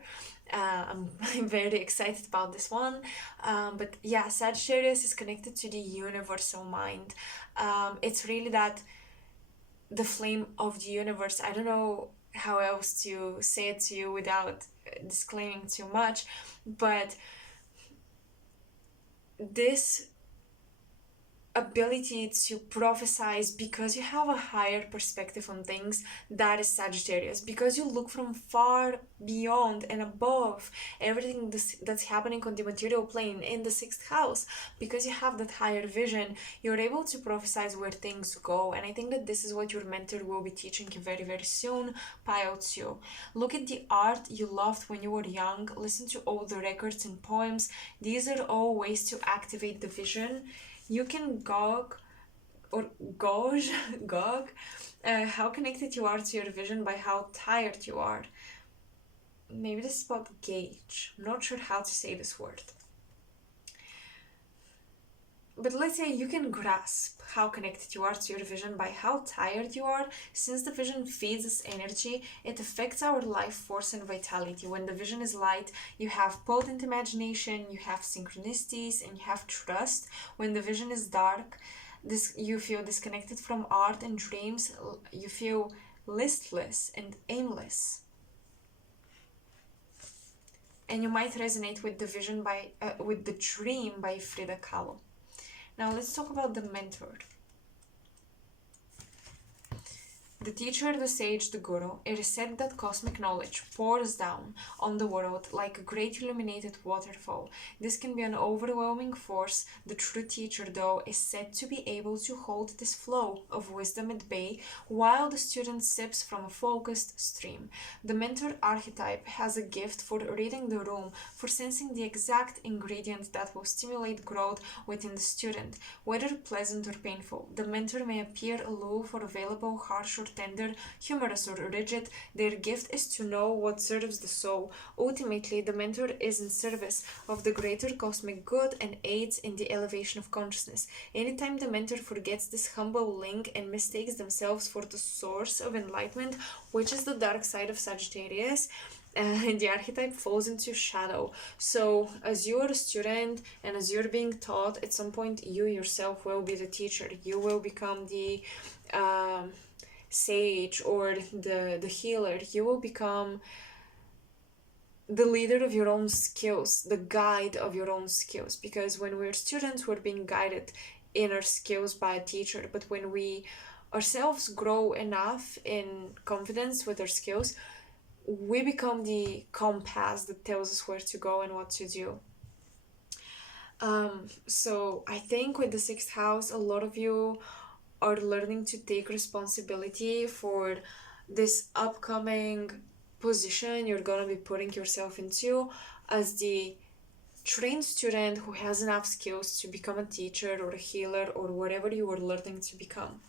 I'm very excited about this one. But yeah, Sagittarius is connected to the universal mind. It's really that the flame of the universe. I don't know how else to say it to you without disclaiming too much, but this ability to prophesize because you have a higher perspective on things, that is Sagittarius, because you look from far beyond and above everything that's happening on the material plane in the sixth house. Because you have that higher vision, you're able to prophesize where things go. And I think that this is what your mentor will be teaching you very, very soon. Pile 2. Look at the art you loved when you were young. Listen to all the records and poems. These are all ways to activate the vision. You can gauge how connected you are to your vision by how tired you are. Maybe this is about gauge. I'm not sure how to say this word. But let's say you can grasp how connected you are to your vision by how tired you are. Since the vision feeds us energy, it affects our life force and vitality. When the vision is light, you have potent imagination, you have synchronicities, and you have trust. When the vision is dark, you feel disconnected from art and dreams. You feel listless and aimless. And you might resonate with the vision with the dream by Frida Kahlo. Now let's talk about the mentor. The teacher, the sage, the guru. It is said that cosmic knowledge pours down on the world like a great illuminated waterfall. This can be an overwhelming force. The true teacher, though, is said to be able to hold this flow of wisdom at bay while the student sips from a focused stream. The mentor archetype has a gift for reading the room, for sensing the exact ingredient that will stimulate growth within the student, whether pleasant or painful. The mentor may appear aloof or available, harsh or tender, humorous or rigid. Their gift is to know what serves the soul. Ultimately, the mentor is in service of the greater cosmic good and aids in the elevation of consciousness. Anytime the mentor forgets this humble link and mistakes themselves for the source of enlightenment, which is the dark side of Sagittarius, the archetype falls into shadow. So as you are a student and as you're being taught, at some point you yourself will be the teacher. You will become the sage or the healer. You will become the leader of your own skills, the guide of your own skills. Because when we're students, we're being guided in our skills by a teacher. But when we ourselves grow enough in confidence with our skills, we become the compass that tells us where to go and what to do. So I think with the sixth house, a lot of you are learning to take responsibility for this upcoming position you're gonna be putting yourself into as the trained student who has enough skills to become a teacher or a healer or whatever you are learning to become.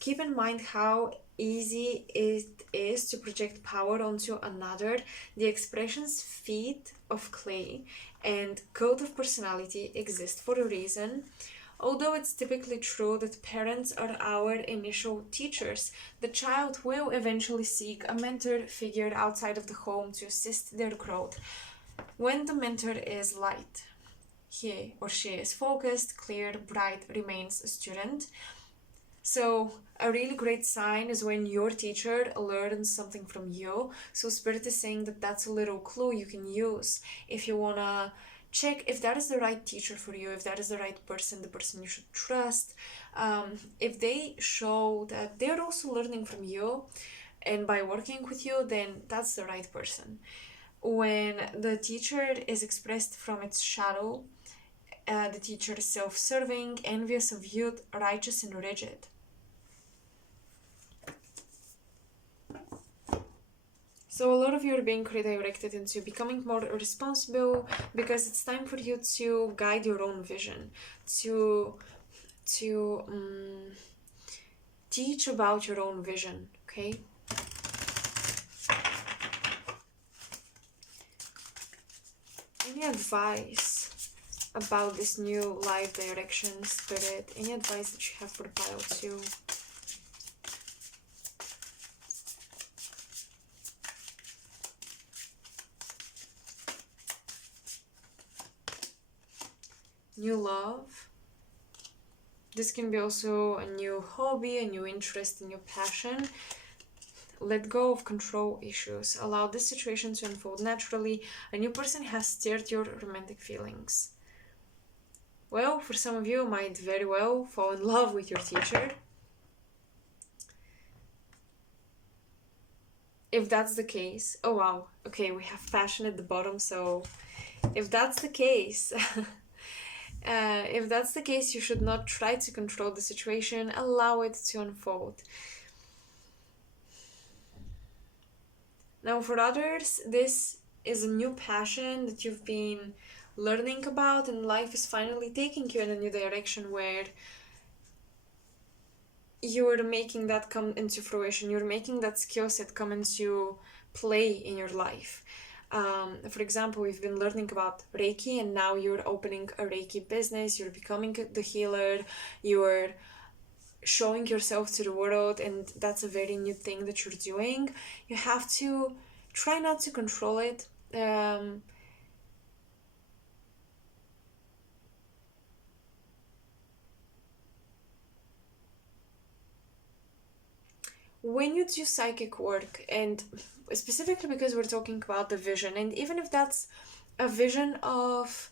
Keep in mind how easy it is to project power onto another. The expressions feet of clay and code of personality exist for a reason. Although it's typically true that parents are our initial teachers, the child will eventually seek a mentor figure outside of the home to assist their growth. When the mentor is light, he or she is focused, clear, bright, remains a student. So a really great sign is when your teacher learns something from you. So Spirit is saying that that's a little clue you can use if you want to check if that is the right teacher for you, if that is the right person, the person you should trust. If they show that they're also learning from you and by working with you, then that's the right person. When the teacher is expressed from its shadow, the teacher is self-serving, envious of youth, righteous and rigid. So a lot of you are being redirected into becoming more responsible because it's time for you to guide your own vision, to teach about your own vision, okay? Any advice about this new life direction, Spirit? Any advice that you have for pile 2? New love. This can be also a new hobby, a new interest, a new passion. Let go of control issues. Allow this situation to unfold naturally. A new person has stirred your romantic feelings. Well, for some of you, might very well fall in love with your teacher. If that's the case, oh wow, okay, we have passion at the bottom, so if that's the case, you should not try to control the situation, allow it to unfold. Now for others, this is a new passion that you've been learning about, and life is finally taking you in a new direction where you're making that come into fruition. You're making that skill set come into play in your life. For example, we've been learning about Reiki, and now you're opening a Reiki business. You're becoming the healer. You're showing yourself to the world, and that's a very new thing that you're doing. You have to try not to control it. When you do psychic work, and specifically because we're talking about the vision, and even if that's a vision of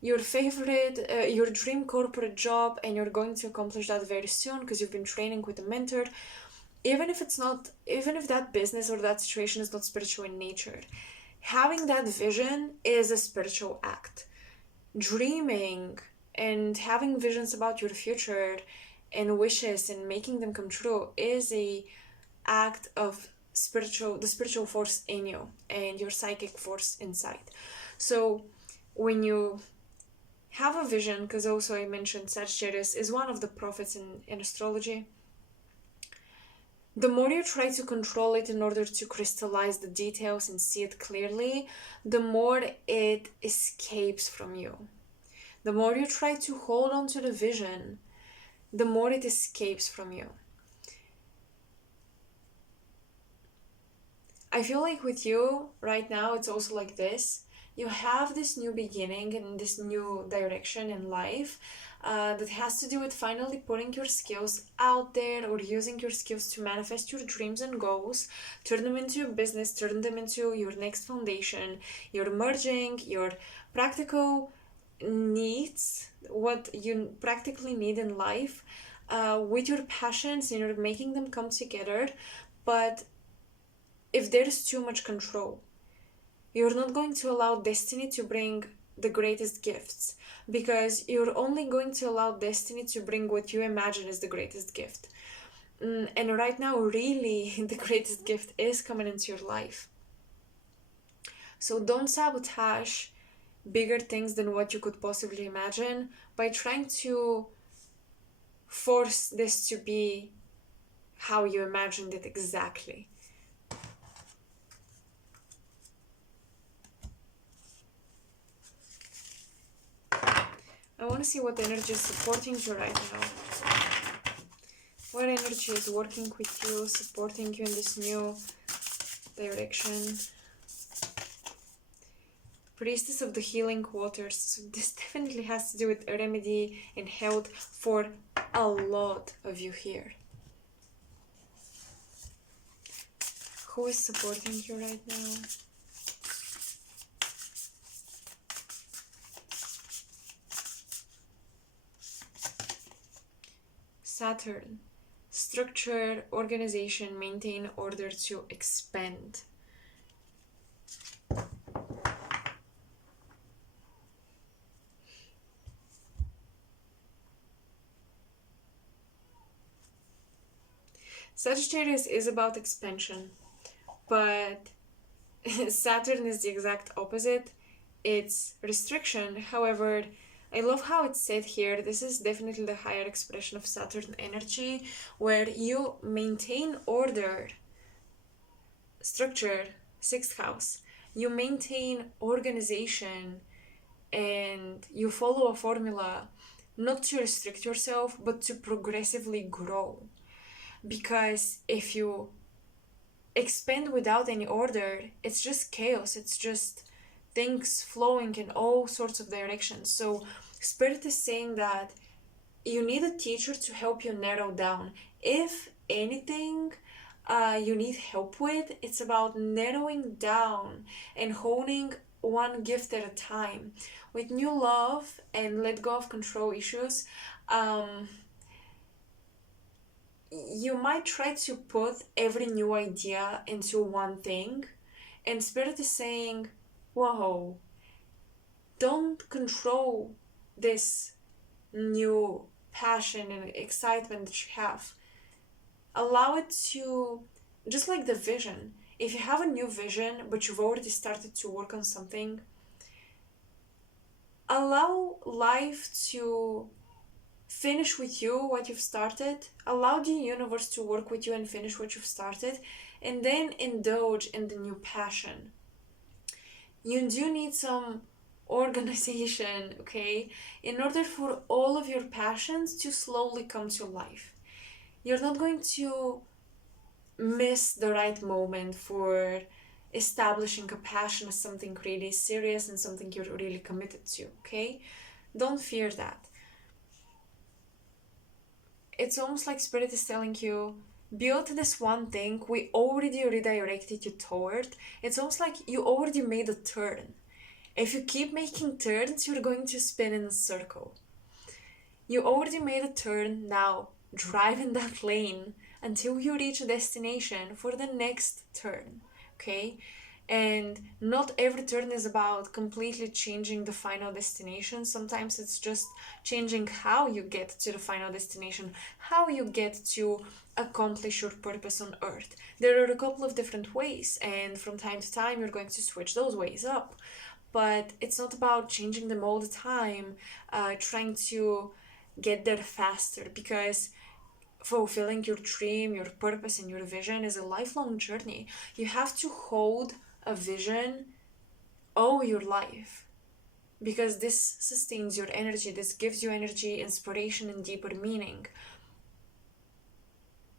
your favorite, your dream corporate job, and you're going to accomplish that very soon because you've been training with a mentor, even if that business or that situation is not spiritual in nature, having that vision is a spiritual act. Dreaming and having visions about your future and wishes and making them come true is a act of the spiritual force in you and your psychic force inside. So when you have a vision, because also I mentioned Sagittarius is one of the prophets in astrology, the more you try to control it in order to crystallize the details and see it clearly, the more it escapes from you. The more you try to hold on to the vision, the more it escapes from you. I feel like with you right now, it's also like this. You have this new beginning and this new direction in life that has to do with finally putting your skills out there, or using your skills to manifest your dreams and goals, turn them into a business, turn them into your next foundation. You're merging your practical needs, what you practically need in life, with your passions, and you're making them come together. But if there's too much control, you're not going to allow destiny to bring the greatest gifts, because you're only going to allow destiny to bring what you imagine is the greatest gift. And right now, really, the greatest gift is coming into your life. So don't sabotage bigger things than what you could possibly imagine by trying to force this to be how you imagined it exactly. I want to see what energy is supporting you right now. What energy is working with you, supporting you in this new direction? Priestess of the healing waters. So this definitely has to do with a remedy and health for a lot of you here. Who is supporting you right now? Saturn. Structure, organization, maintain order to expand. Sagittarius is about expansion, but Saturn is the exact opposite. It's restriction. However, I love how it's said here. This is definitely the higher expression of Saturn energy, where you maintain order, structure, 6th house. You maintain organization and you follow a formula not to restrict yourself, but to progressively grow. Because if you expand without any order, it's just chaos, it's just things flowing in all sorts of directions. So Spirit is saying that you need a teacher to help you narrow down. If anything, you need help with, it's about narrowing down and honing one gift at a time. With new love and let go of control issues, you might try to put every new idea into one thing, and Spirit is saying, whoa, don't control this new passion and excitement that you have. Allow it to, just like the vision. If you have a new vision, but you've already started to work on something, allow life to finish with you what you've started. Allow the universe to work with you and finish what you've started, and then indulge in the new passion. You do need some organization, okay, in order for all of your passions to slowly come to life. You're not going to miss the right moment for establishing a passion as something really serious and something you're really committed to, okay? Don't fear that. It's almost like Spirit is telling you, build this one thing we already redirected you toward. It's almost like you already made a turn. If you keep making turns, you're going to spin in a circle. You already made a turn, now drive in that lane until you reach a destination for the next turn, okay? And not every turn is about completely changing the final destination. Sometimes it's just changing how you get to the final destination, how you get to accomplish your purpose on earth. There are a couple of different ways, and from time to time you're going to switch those ways up. But it's not about changing them all the time, trying to get there faster, because fulfilling your dream, your purpose, and your vision is a lifelong journey. You have to hold a vision all your life, because this sustains your energy, this gives you energy, inspiration, and deeper meaning.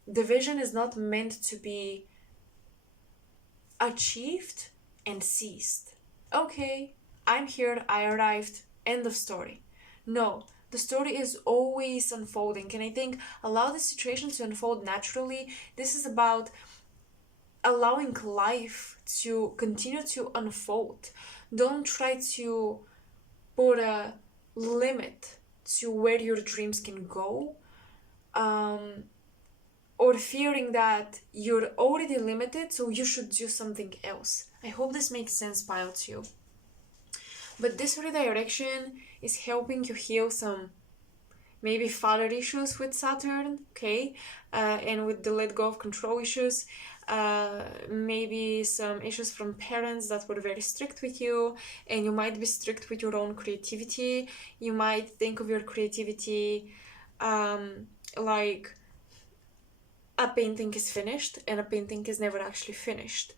The vision is not meant to be achieved and seized. Okay, I'm here, I arrived, end of story. No, the story is always unfolding, and I think allow the situation to unfold naturally. This is about allowing life to continue to unfold. Don't try to put a limit to where your dreams can go, or fearing that you're already limited, so you should do something else. I hope this makes sense, Pile, to you. But this redirection is helping you heal some maybe father issues with Saturn, okay? And with the let go of control issues. Maybe some issues from parents that were very strict with you, and you might be strict with your own creativity. You might think of your creativity like a painting is finished and a painting is never actually finished.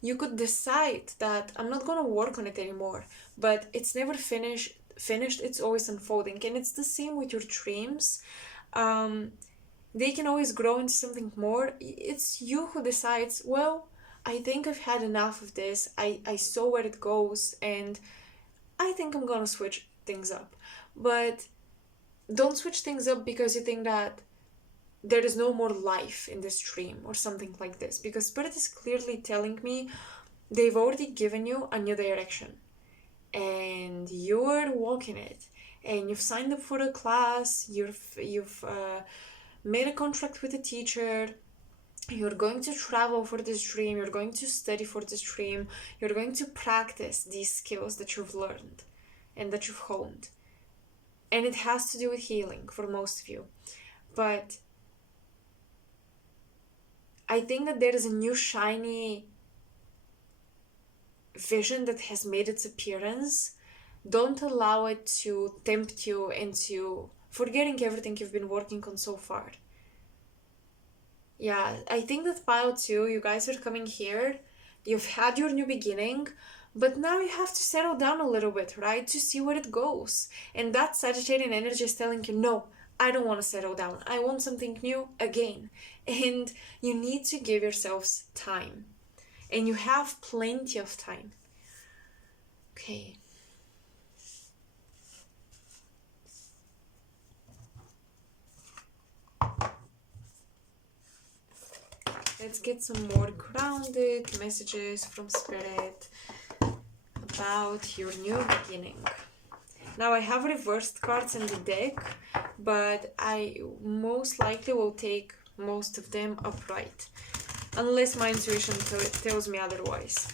You could decide that I'm not gonna work on it anymore, but it's never finished, it's always unfolding. And it's the same with your dreams. They can always grow into something more. It's you who decides, well, I think I've had enough of this. I saw where it goes, and I think I'm gonna switch things up. But don't switch things up because you think that there is no more life in this dream or something like this, because Spirit is clearly telling me they've already given you a new direction and you're walking it, and you've signed up for a class, you've made a contract with a teacher, you're going to travel for this dream, you're going to study for this dream, you're going to practice these skills that you've learned and that you've honed. And it has to do with healing for most of you. But I think that there is a new shiny vision that has made its appearance. Don't allow it to tempt you into forgetting everything you've been working on so far. Yeah, I think that Pile 2, you guys are coming here. You've had your new beginning, But now you have to settle down a little bit, right? To see where it goes. And that Sagittarian energy is telling you, no, I don't want to settle down. I want something new again. And you need to give yourselves time. And you have plenty of time. Okay. Let's get some more grounded messages from Spirit about your new beginning. Now I have reversed cards in the deck, but I most likely will take most of them upright, unless my intuition tells me otherwise.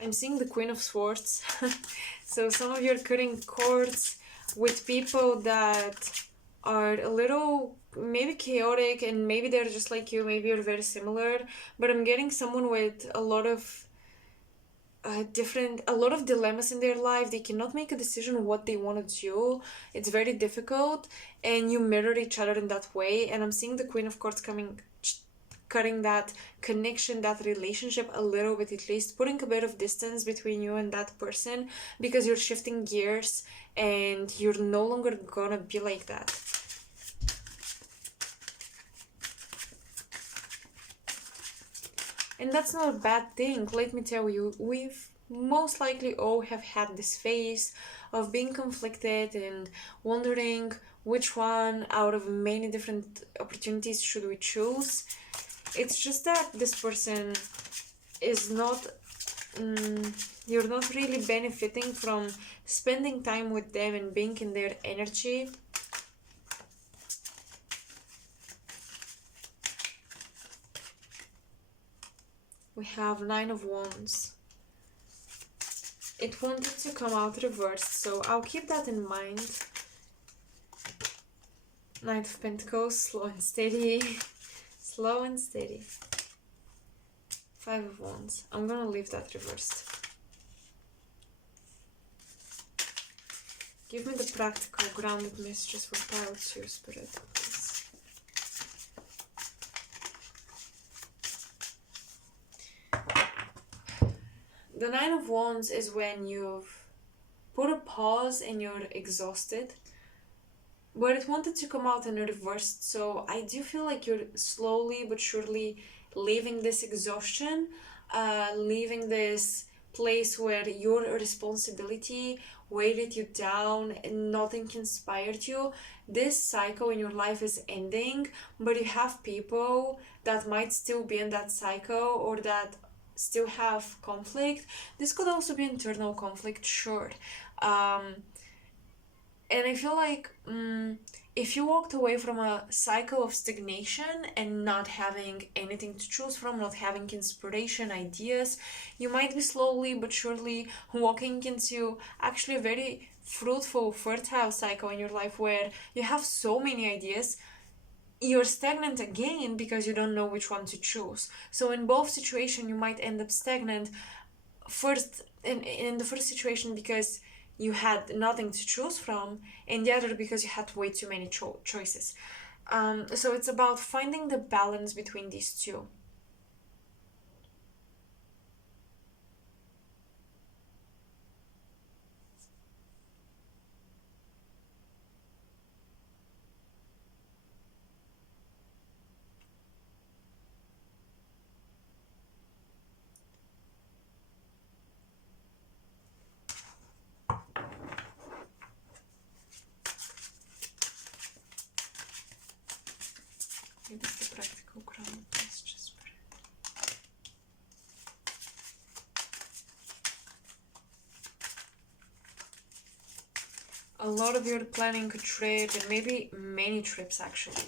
I'm seeing the Queen of Swords. So some of you are cutting cords with people that are a little maybe chaotic, and maybe they're just like you, maybe you're very similar, but I'm getting someone with a lot of a lot of dilemmas in their life. They cannot make a decision what they want to do. It's very difficult, and you mirror each other in that way. And I'm seeing the Queen of Cords cutting that connection, that relationship a little bit, at least putting a bit of distance between you and that person, because you're shifting gears and you're no longer gonna be like that. And that's not a bad thing. Let me tell you, we've most likely all have had this phase of being conflicted and wondering which one out of many different opportunities should we choose. It's just that this person is not, you're not really benefiting from spending time with them and being in their energy. We have Nine of Wands. It wanted to come out reversed, so I'll keep that in mind. Knight of Pentacles, slow and steady. Slow and steady. Five of Wands. I'm gonna leave that reversed. Give me the practical, grounded messages for Tarot 2, Spirit, please. The Nine of Wands is when you've put a pause and you're exhausted. But it wanted to come out in reversed, so I do feel like you're slowly but surely leaving this exhaustion, leaving this place where your responsibility weighted you down and nothing inspired you. This cycle in your life is ending, but you have people that might still be in that cycle or that still have conflict. This could also be internal conflict, sure. And I feel like if you walked away from a cycle of stagnation and not having anything to choose from, not having inspiration, ideas, you might be slowly but surely walking into actually a very fruitful, fertile cycle in your life where you have so many ideas. You're stagnant again because you don't know which one to choose. So in both situations, you might end up stagnant. First, in the first situation, because you had nothing to choose from, and the other because you had way too many choices. So it's about finding the balance between these two. It is the practical ground messages. A lot of you are planning a trip, and maybe many trips actually.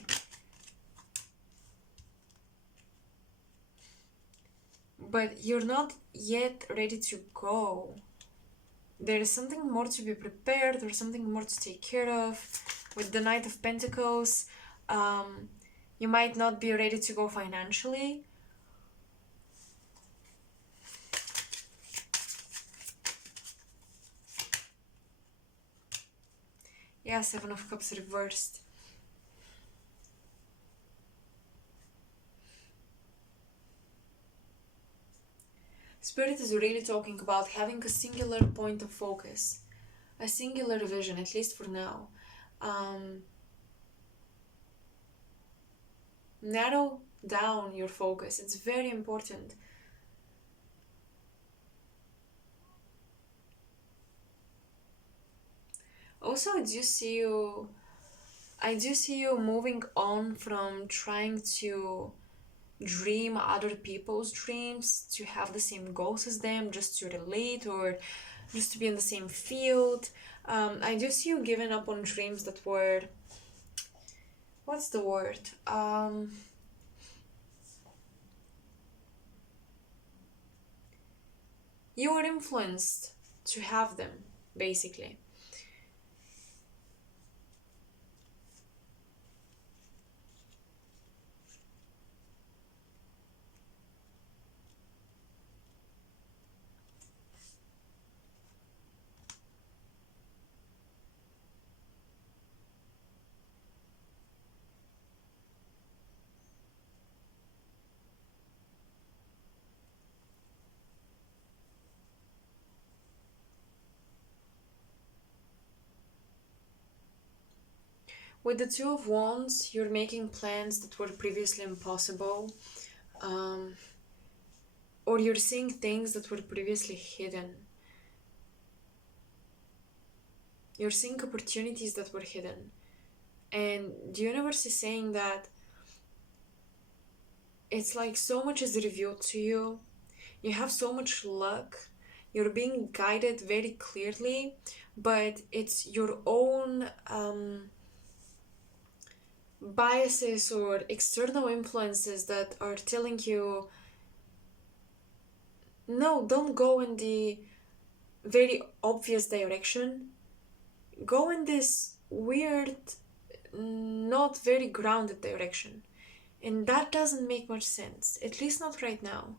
But you're not yet ready to go. There is something more to be prepared, or something more to take care of. With the Knight of Pentacles, you might not be ready to go financially. Yeah, Seven of Cups reversed. Spirit is really talking about having a singular point of focus, a singular vision, at least for now. Narrow down your focus. It's very important. Also, I do see you moving on from trying to dream other people's dreams, to have the same goals as them, just to relate or just to be in the same field. I do see you giving up on dreams that were, what's the word? You were influenced to have them, basically. With the Two of Wands, you're making plans that were previously impossible, or you're seeing things that were previously hidden. You're seeing opportunities that were hidden. And the universe is saying that it's like so much is revealed to you. You have so much luck. You're being guided very clearly, but it's your own biases or external influences that are telling you, no, don't go in the very obvious direction. Go in this weird, not very grounded direction. And that doesn't make much sense, at least not right now.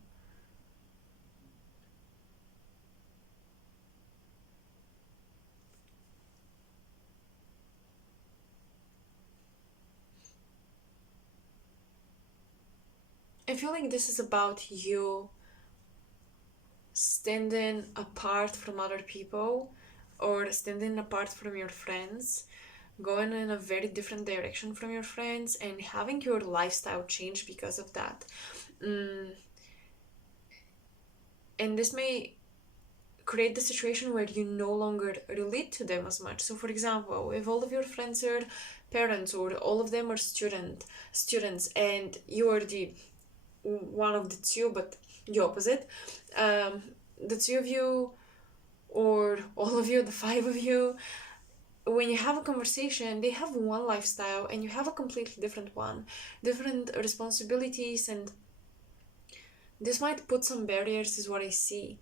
I feel like this is about you standing apart from other people or standing apart from your friends, going in a very different direction from your friends and having your lifestyle change because of that. And this may create the situation where you no longer relate to them as much. So for example, if all of your friends are parents or all of them are students and you are the one of the two but the opposite, the two of you or all of you, the five of you, when you have a conversation, they have one lifestyle and you have a completely different one, different responsibilities, and this might put some barriers, is what I see.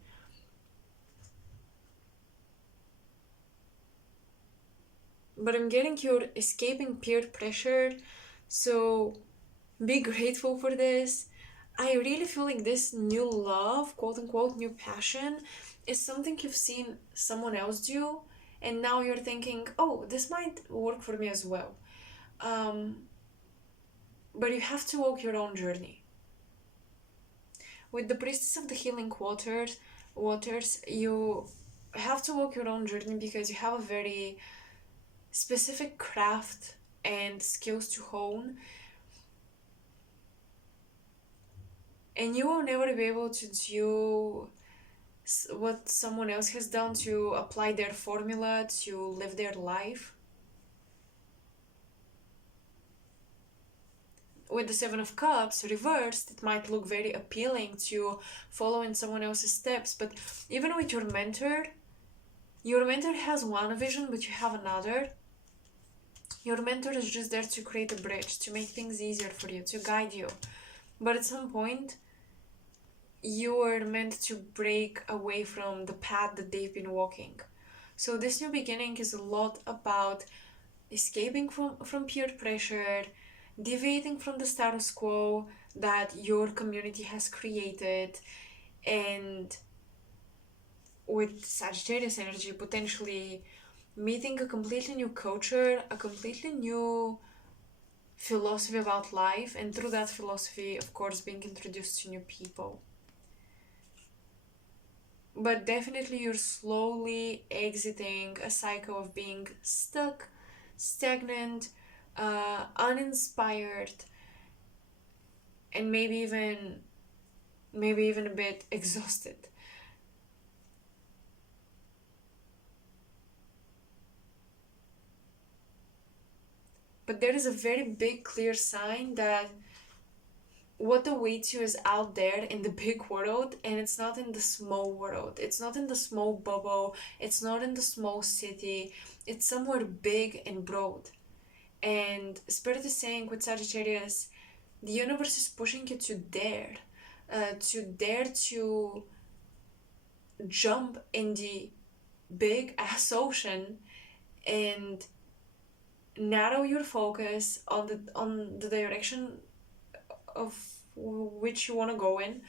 But I'm getting you're escaping peer pressure, so be grateful for this. I really feel like this new love, quote unquote, new passion, is something you've seen someone else do, and now you're thinking, oh, this might work for me as well. Um, but you have to walk your own journey. With the Priestess of the Healing waters, you have to walk your own journey because you have a very specific craft and skills to hone, and you will never be able to do what someone else has done, to apply their formula to live their life. With the Seven of Cups reversed, it might look very appealing to follow in someone else's steps, but even with your mentor has one vision but you have another. Your mentor is just there to create a bridge, to make things easier for you, to guide you. But at some point, you are meant to break away from the path that they've been walking. So this new beginning is a lot about escaping from peer pressure, deviating from the status quo that your community has created, and with Sagittarius energy, potentially meeting a completely new culture, a completely new philosophy about life, and through that philosophy, of course, being introduced to new people. but definitely you're slowly exiting a cycle of being stuck, stagnant, uninspired, and maybe even a bit exhausted. But there is a very big clear sign that what awaits you is out there in the big world, and it's not in the small world. It's not in the small bubble. It's not in the small city. It's somewhere big and broad. And Spirit is saying with Sagittarius, the universe is pushing you to jump in the big ass ocean and narrow your focus on the direction of which you want to go in.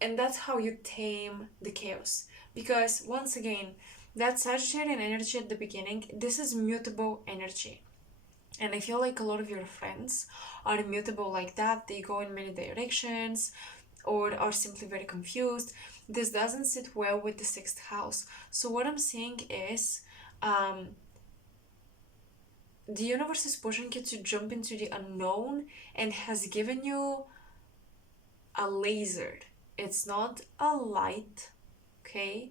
And that's how you tame the chaos. Because once again, that Sagittarian energy at the beginning, this is mutable energy. And I feel like a lot of your friends are mutable like that. They go in many directions or are simply very confused. This doesn't sit well with the sixth house. So what I'm saying is, the universe is pushing you to jump into the unknown and has given you a laser. It's not a light, okay?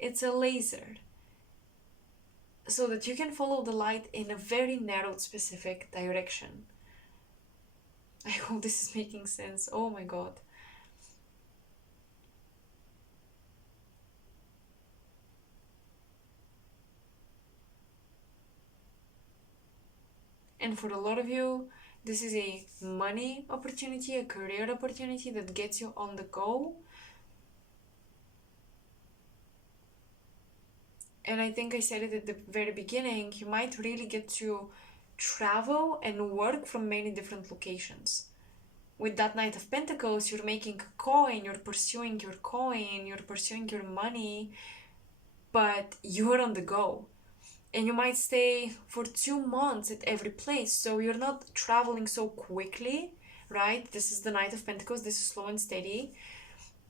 It's a laser. So that you can follow the light in a very narrow, specific direction. I hope this is making sense. Oh my god. And for a lot of you, this is a money opportunity, a career opportunity that gets you on the go. And I think I said it at the very beginning, you might really get to travel and work from many different locations. With that Knight of Pentacles, you're making a coin, you're pursuing your coin, you're pursuing your money, but you're on the go. And you might stay for 2 months at every place, so you're not traveling so quickly, right? This is the Knight of Pentacles, this is slow and steady,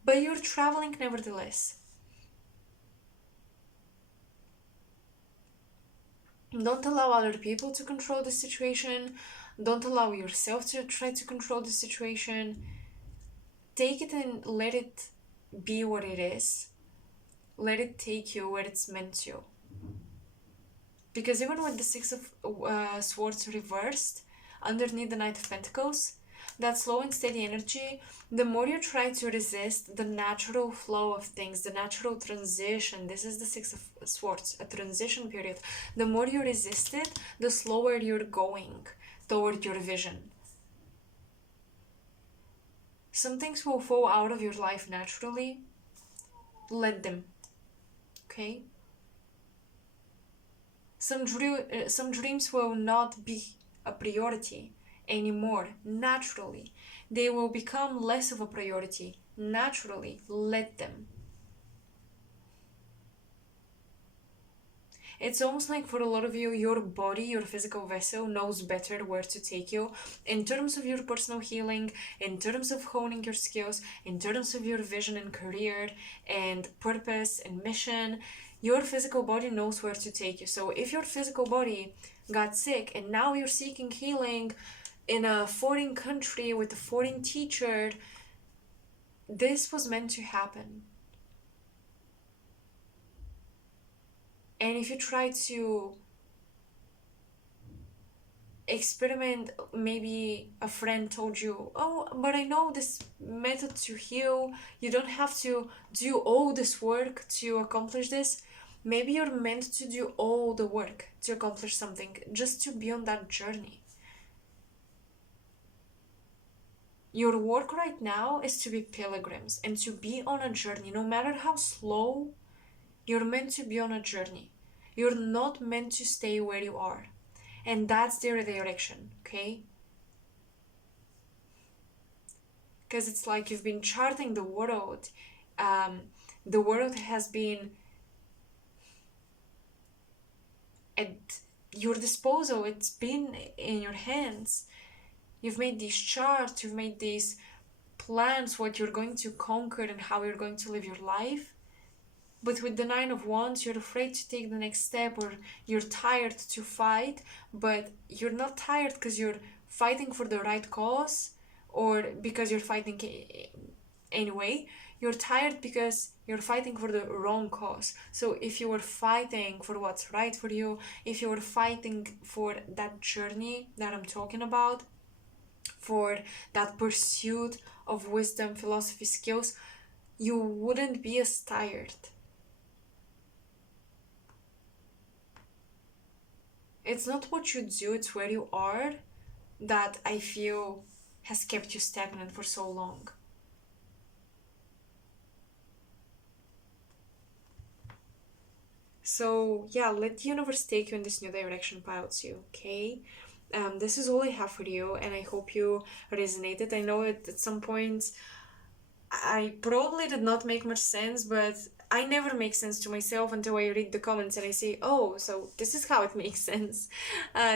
but you're traveling nevertheless. Don't allow other people to control the situation. Don't allow yourself to try to control the situation. Take it and let it be what it is. Let it take you where it's meant to. Because even with the Six of Swords reversed, underneath the Knight of Pentacles, that slow and steady energy, the more you try to resist the natural flow of things, the natural transition, this is the Six of Swords, a transition period, the more you resist it, the slower you're going toward your vision. Some things will fall out of your life naturally. Let them. Okay? Some dreams will not be a priority anymore naturally. They will become less of a priority naturally. Let them. It's almost like for a lot of you, your body, your physical vessel knows better where to take you in terms of your personal healing, in terms of honing your skills, in terms of your vision and career and purpose and mission. Your physical body knows where to take you. So if your physical body got sick and now you're seeking healing in a foreign country with a foreign teacher, this was meant to happen. And if you try to experiment, maybe a friend told you, oh, but I know this method to heal, you don't have to do all this work to accomplish this. Maybe you're meant to do all the work to accomplish something, just to be on that journey. Your work right now is to be pilgrims and to be on a journey. No matter how slow, you're meant to be on a journey. You're not meant to stay where you are. And that's their direction, okay? Because it's like you've been charting the world. The world has been at your disposal. It's been in your hands. You've made these charts, you've made these plans what you're going to conquer and how you're going to live your life. But with the Nine of Wands, you're afraid to take the next step, or you're tired to fight, but you're not tired because you're fighting for the right cause or because you're fighting anyway. You're tired because you're fighting for the wrong cause. So if you were fighting for what's right for you, if you were fighting for that journey that I'm talking about, for that pursuit of wisdom, philosophy, skills, you wouldn't be as tired. It's not what you do, it's where you are that I feel has kept you stagnant for so long. So yeah, let the universe take you in this new direction, Pile 2, okay? This is all I have for you, and I hope you resonated. I know at some points I probably did not make much sense, but I never make sense to myself until I read the comments and I say, oh, so this is how it makes sense.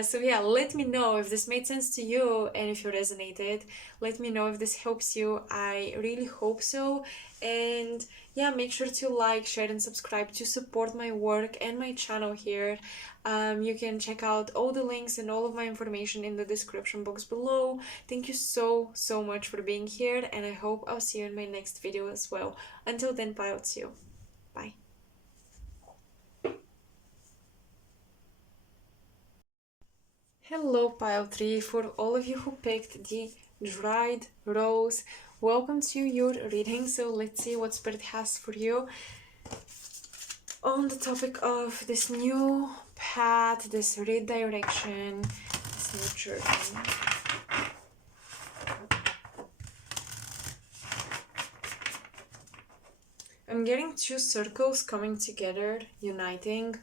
So yeah, let me know if this made sense to you and if you resonated. Let me know if this helps you. I really hope so. And yeah, make sure to like, share, and subscribe to support my work and my channel here. You can check out all the links and all of my information in the description box below. Thank you so much for being here, and I hope I'll see you in my next video as well. Until then, Pile 2. Bye. Hello, Pile 3. For all of you who picked the dried rose, welcome to your reading. So let's see what Spirit has for you on the topic of this new path, this redirection, this new journey. I'm getting two circles coming together, uniting.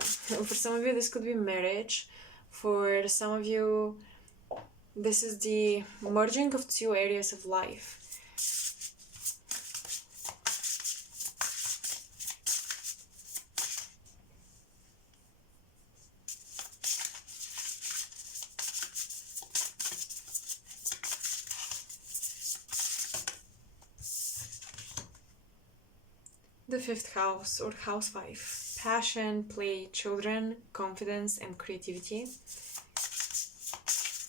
For some of you, this could be marriage. For some of you, this is the merging of two areas of life. The fifth house, or house 5. Passion, play, children, confidence, and creativity.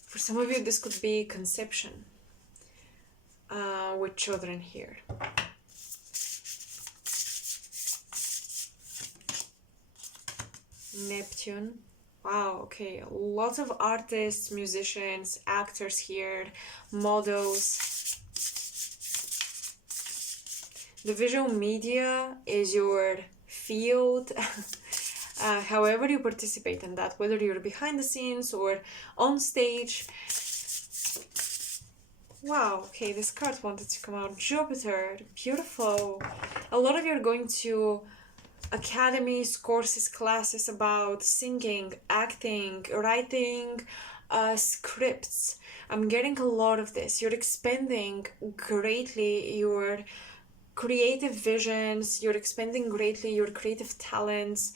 For some of you, this could be conception with children here. Neptune. Wow, okay. Lots of artists, musicians, actors here, models. The visual media is your field. However you participate in that, whether you're behind the scenes or on stage. Wow, okay, this card wanted to come out. Jupiter, beautiful. A lot of you are going to academies, courses, classes about singing, acting, writing, scripts. I'm getting a lot of this. You're expanding greatly your creative visions, you're expanding greatly your creative talents.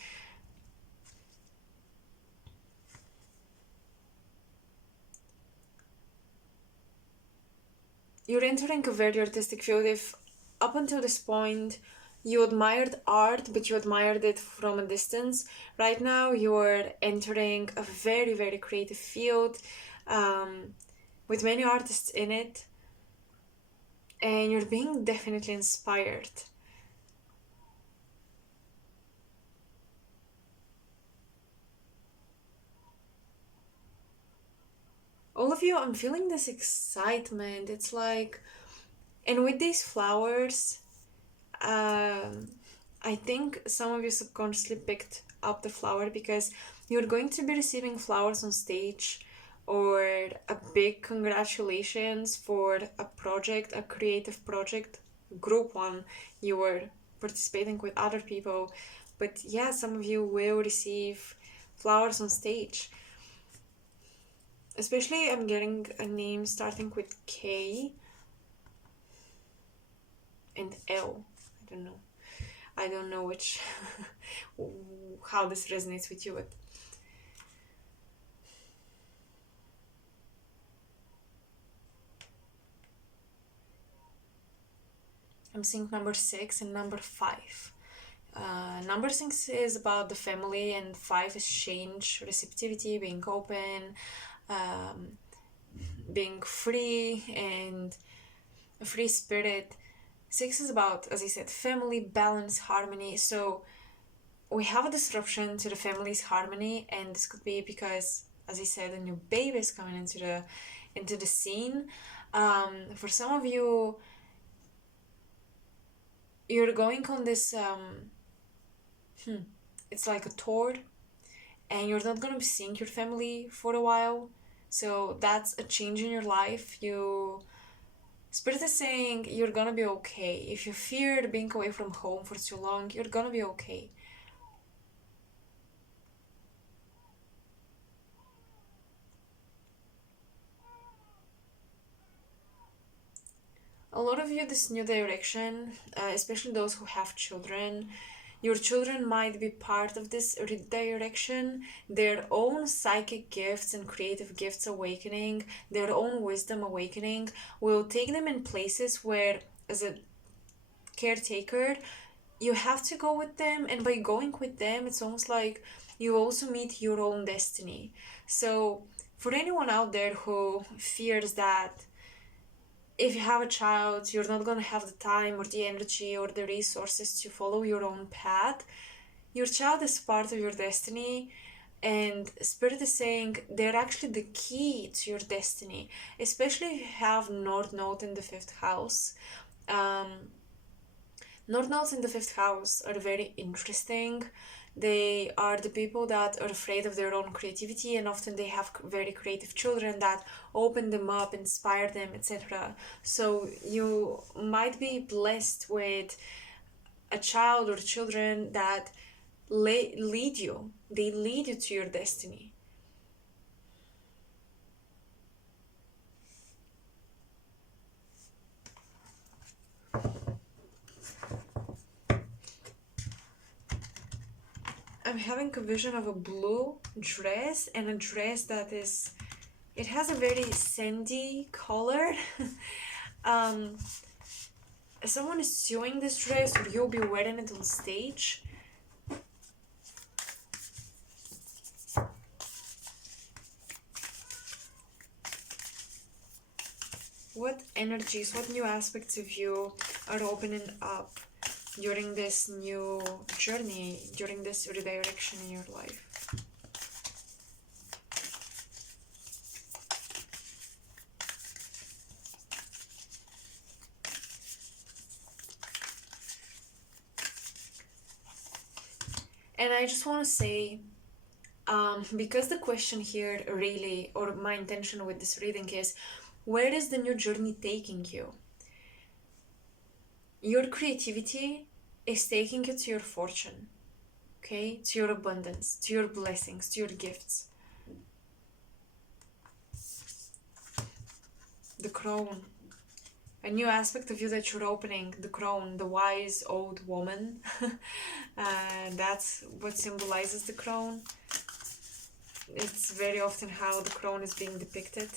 You're entering a very artistic field. If up until this point you admired art, but you admired it from a distance, right now you're entering a very, very creative field with many artists in it, and you're being definitely inspired. All of you, I'm feeling this excitement. It's like, and with these flowers, I think some of you subconsciously picked up the flower because you're going to be receiving flowers on stage, or a big congratulations for a project, a creative project, group one. You were participating with other people, but yeah, some of you will receive flowers on stage. Especially, I'm getting a name starting with K and L. I don't know which how this resonates with you, but I'm seeing number 6 and number 5. Number 6 is about the family, and 5 is change, receptivity, being open, um, being free, and a free spirit. 6 is about, as I said, family, balance, harmony. So we have a disruption to the family's harmony, and this could be because, as I said, a new baby is coming into the scene. For some of you, you're going on this it's like a tour, and you're not gonna be seeing your family for a while. So that's a change in your life. Spirit is saying you're gonna be okay. If you feared being away from home for too long, you're gonna be okay. A lot of you, this new direction, especially those who have children, your children might be part of this redirection, their own psychic gifts and creative gifts awakening, their own wisdom awakening will take them in places where, as a caretaker, you have to go with them, and by going with them, it's almost like you also meet your own destiny. So, for anyone out there who fears that if you have a child, you're not going to have the time or the energy or the resources to follow your own path. Your child is part of your destiny, and Spirit is saying they're actually the key to your destiny, especially if you have North Node in the fifth house. Um, North nodes in the fifth house are very interesting. They are the people that are afraid of their own creativity, and often they have very creative children that open them up, inspire them, etc. So you might be blessed with a child or children that lead you. They lead you to your destiny. I'm having a vision of a blue dress, and a dress that is, it has a very sandy color. um, Someone is sewing this dress, or you'll be wearing it on stage. What energies, what new aspects of you are opening up during this new journey, during this redirection in your life? And I just want to say, because the question here really, or my intention with this reading is, where is the new journey taking you? Your creativity is taking you to your fortune, okay? To your abundance, to your blessings, to your gifts. The crown. A new aspect of you that you're opening, the crown, the wise old woman. That's what symbolizes the crown. It's very often how the crown is being depicted.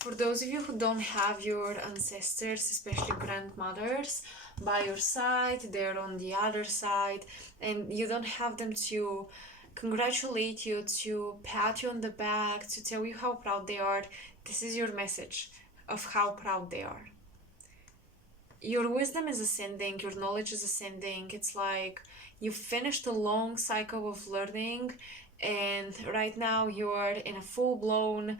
For those of you who don't have your ancestors, especially grandmothers, by your side, they're on the other side, and you don't have them to congratulate you, to pat you on the back, to tell you how proud they are, this is your message of how proud they are. Your wisdom is ascending, your knowledge is ascending. It's like you've finished a long cycle of learning, and right now you're in a full-blown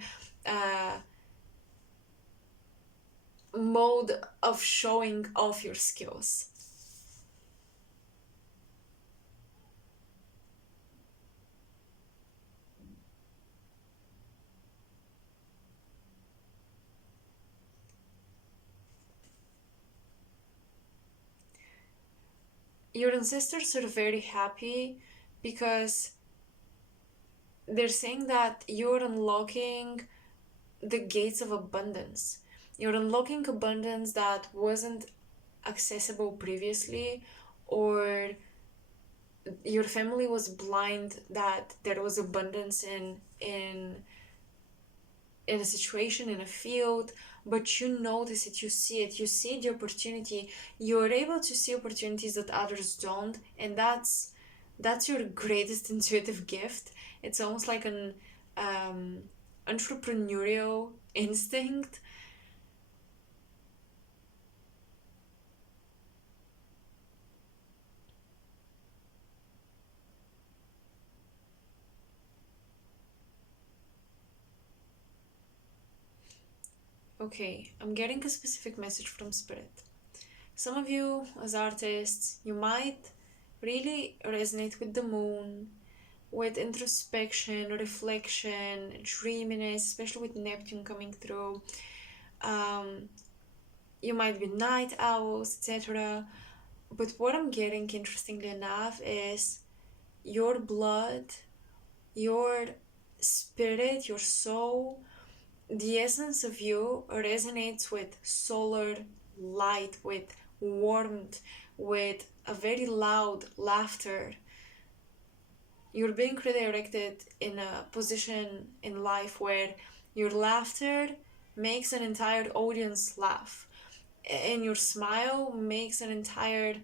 mode of showing off your skills. Your ancestors are very happy because they're saying that you're unlocking the gates of abundance. You're unlocking abundance that wasn't accessible previously, or your family was blind that there was abundance in a situation, in a field, but you notice it, you see the opportunity, you're able to see opportunities that others don't, and that's your greatest intuitive gift. It's almost like an entrepreneurial instinct. Okay, I'm getting a specific message from Spirit. Some of you, as artists, you might really resonate with the moon, with introspection, reflection, dreaminess, especially with Neptune coming through. You might be night owls, etc. But what I'm getting, interestingly enough, is your blood, your spirit, your soul, the essence of you resonates with solar light, with warmth, with a very loud laughter. You're being redirected in a position in life where your laughter makes an entire audience laugh, and your smile makes an entire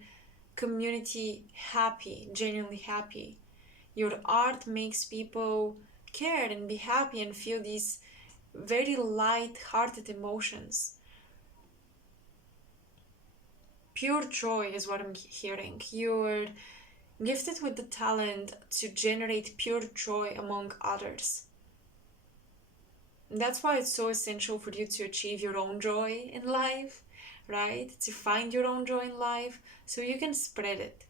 community happy, genuinely happy. Your art makes people care and be happy and feel these very light-hearted emotions. Pure joy is what I'm hearing. You're gifted with the talent to generate pure joy among others. And that's why it's so essential for you to achieve your own joy in life, right? To find your own joy in life so you can spread it.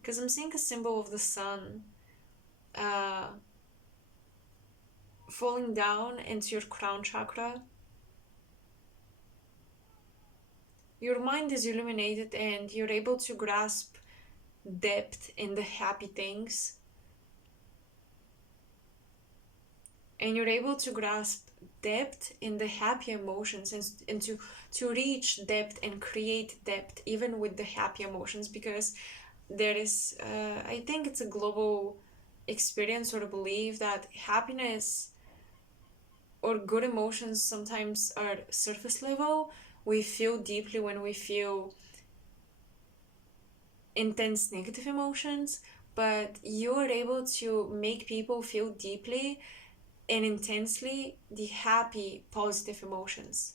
Because I'm seeing a symbol of the sun falling down into your crown chakra. Your mind is illuminated and you're able to grasp depth in the happy things. And you're able to grasp depth in the happy emotions and to reach depth and create depth even with the happy emotions, because there is, I think it's a global experience or belief that happiness or good emotions sometimes are surface level. We feel deeply when we feel intense negative emotions, but you are able to make people feel deeply and intensely the happy, positive emotions.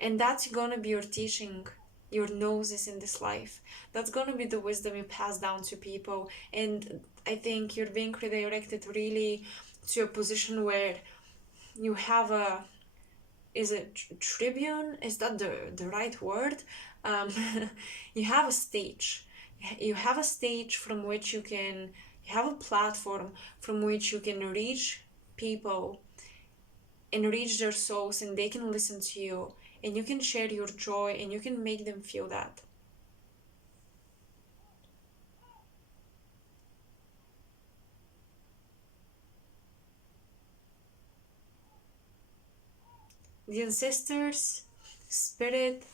And that's gonna be your teaching, your gnosis in this life. That's gonna be the wisdom you pass down to people. And I think you're being redirected really to a position where you have a, is it tribune? Is that the right word? You have a stage. You have a stage from which you have a platform from which you can reach people and reach their souls, and they can listen to you, and you can share your joy and you can make them feel that. The ancestors, spirit,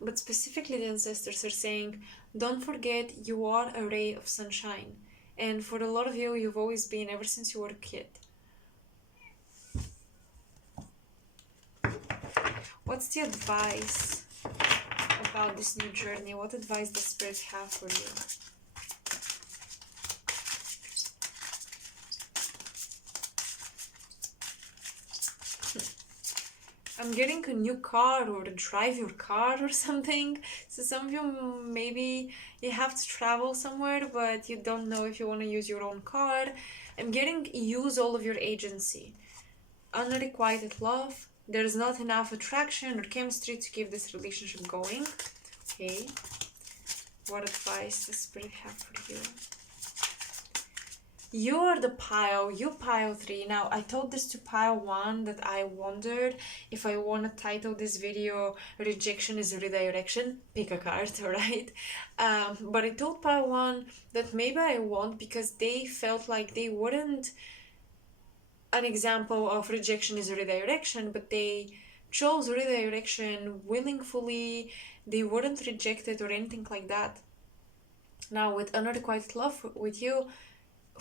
but specifically the ancestors are saying, don't forget you are a ray of sunshine. And for a lot of you, you've always been ever since you were a kid. What's the advice about this new journey? What advice does Spirit have for you? I'm getting a new car, or drive your car or something. So some of you, maybe you have to travel somewhere, but you don't know if you want to use your own car. I'm getting use all of your agency. Unrequited love. There's not enough attraction or chemistry to keep this relationship going. Okay. What advice does Spirit have for you? You are the pile, you pile 3. Now, I told this to pile 1 that I wondered if I want to title this video Rejection is a Redirection. Pick a card, alright? But I told pile 1 that maybe I won't, because they felt like they weren't an example of rejection is a redirection, but they chose redirection willingly. They weren't rejected or anything like that. Now, with unrequited love with you,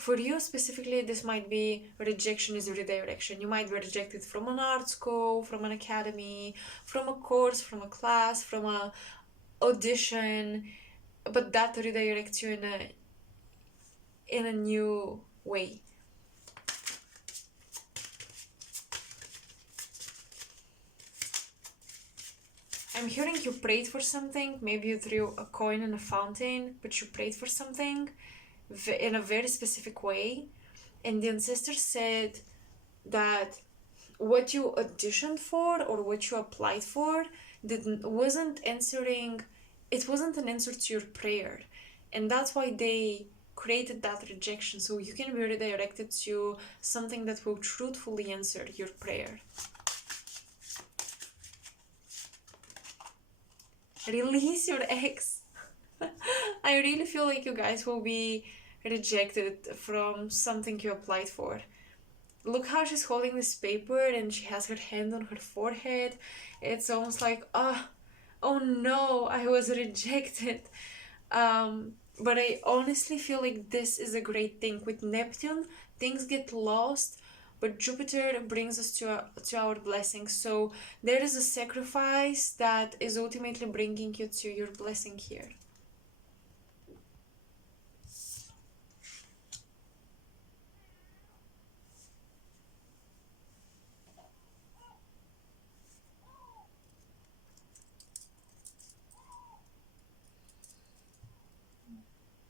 for you specifically, this might be rejection is redirection. You might be rejected from an art school, from an academy, from a course, from a class, from a audition, but that redirects you in a new way. I'm hearing you prayed for something. Maybe you threw a coin in a fountain, but you prayed for something in a very specific way. And the ancestor said that what you auditioned for or what you applied for wasn't answering, it wasn't an answer to your prayer. And that's why they created that rejection, so you can be redirected to something that will truthfully answer your prayer. Release your ex. I really feel like you guys will be rejected from something you applied for. Look how she's holding this paper and she has her hand on her forehead. It's almost like, oh no, I was rejected. But I honestly feel like this is a great thing. With Neptune, things get lost, but Jupiter brings us to our blessing. So there is a sacrifice that is ultimately bringing you to your blessing here.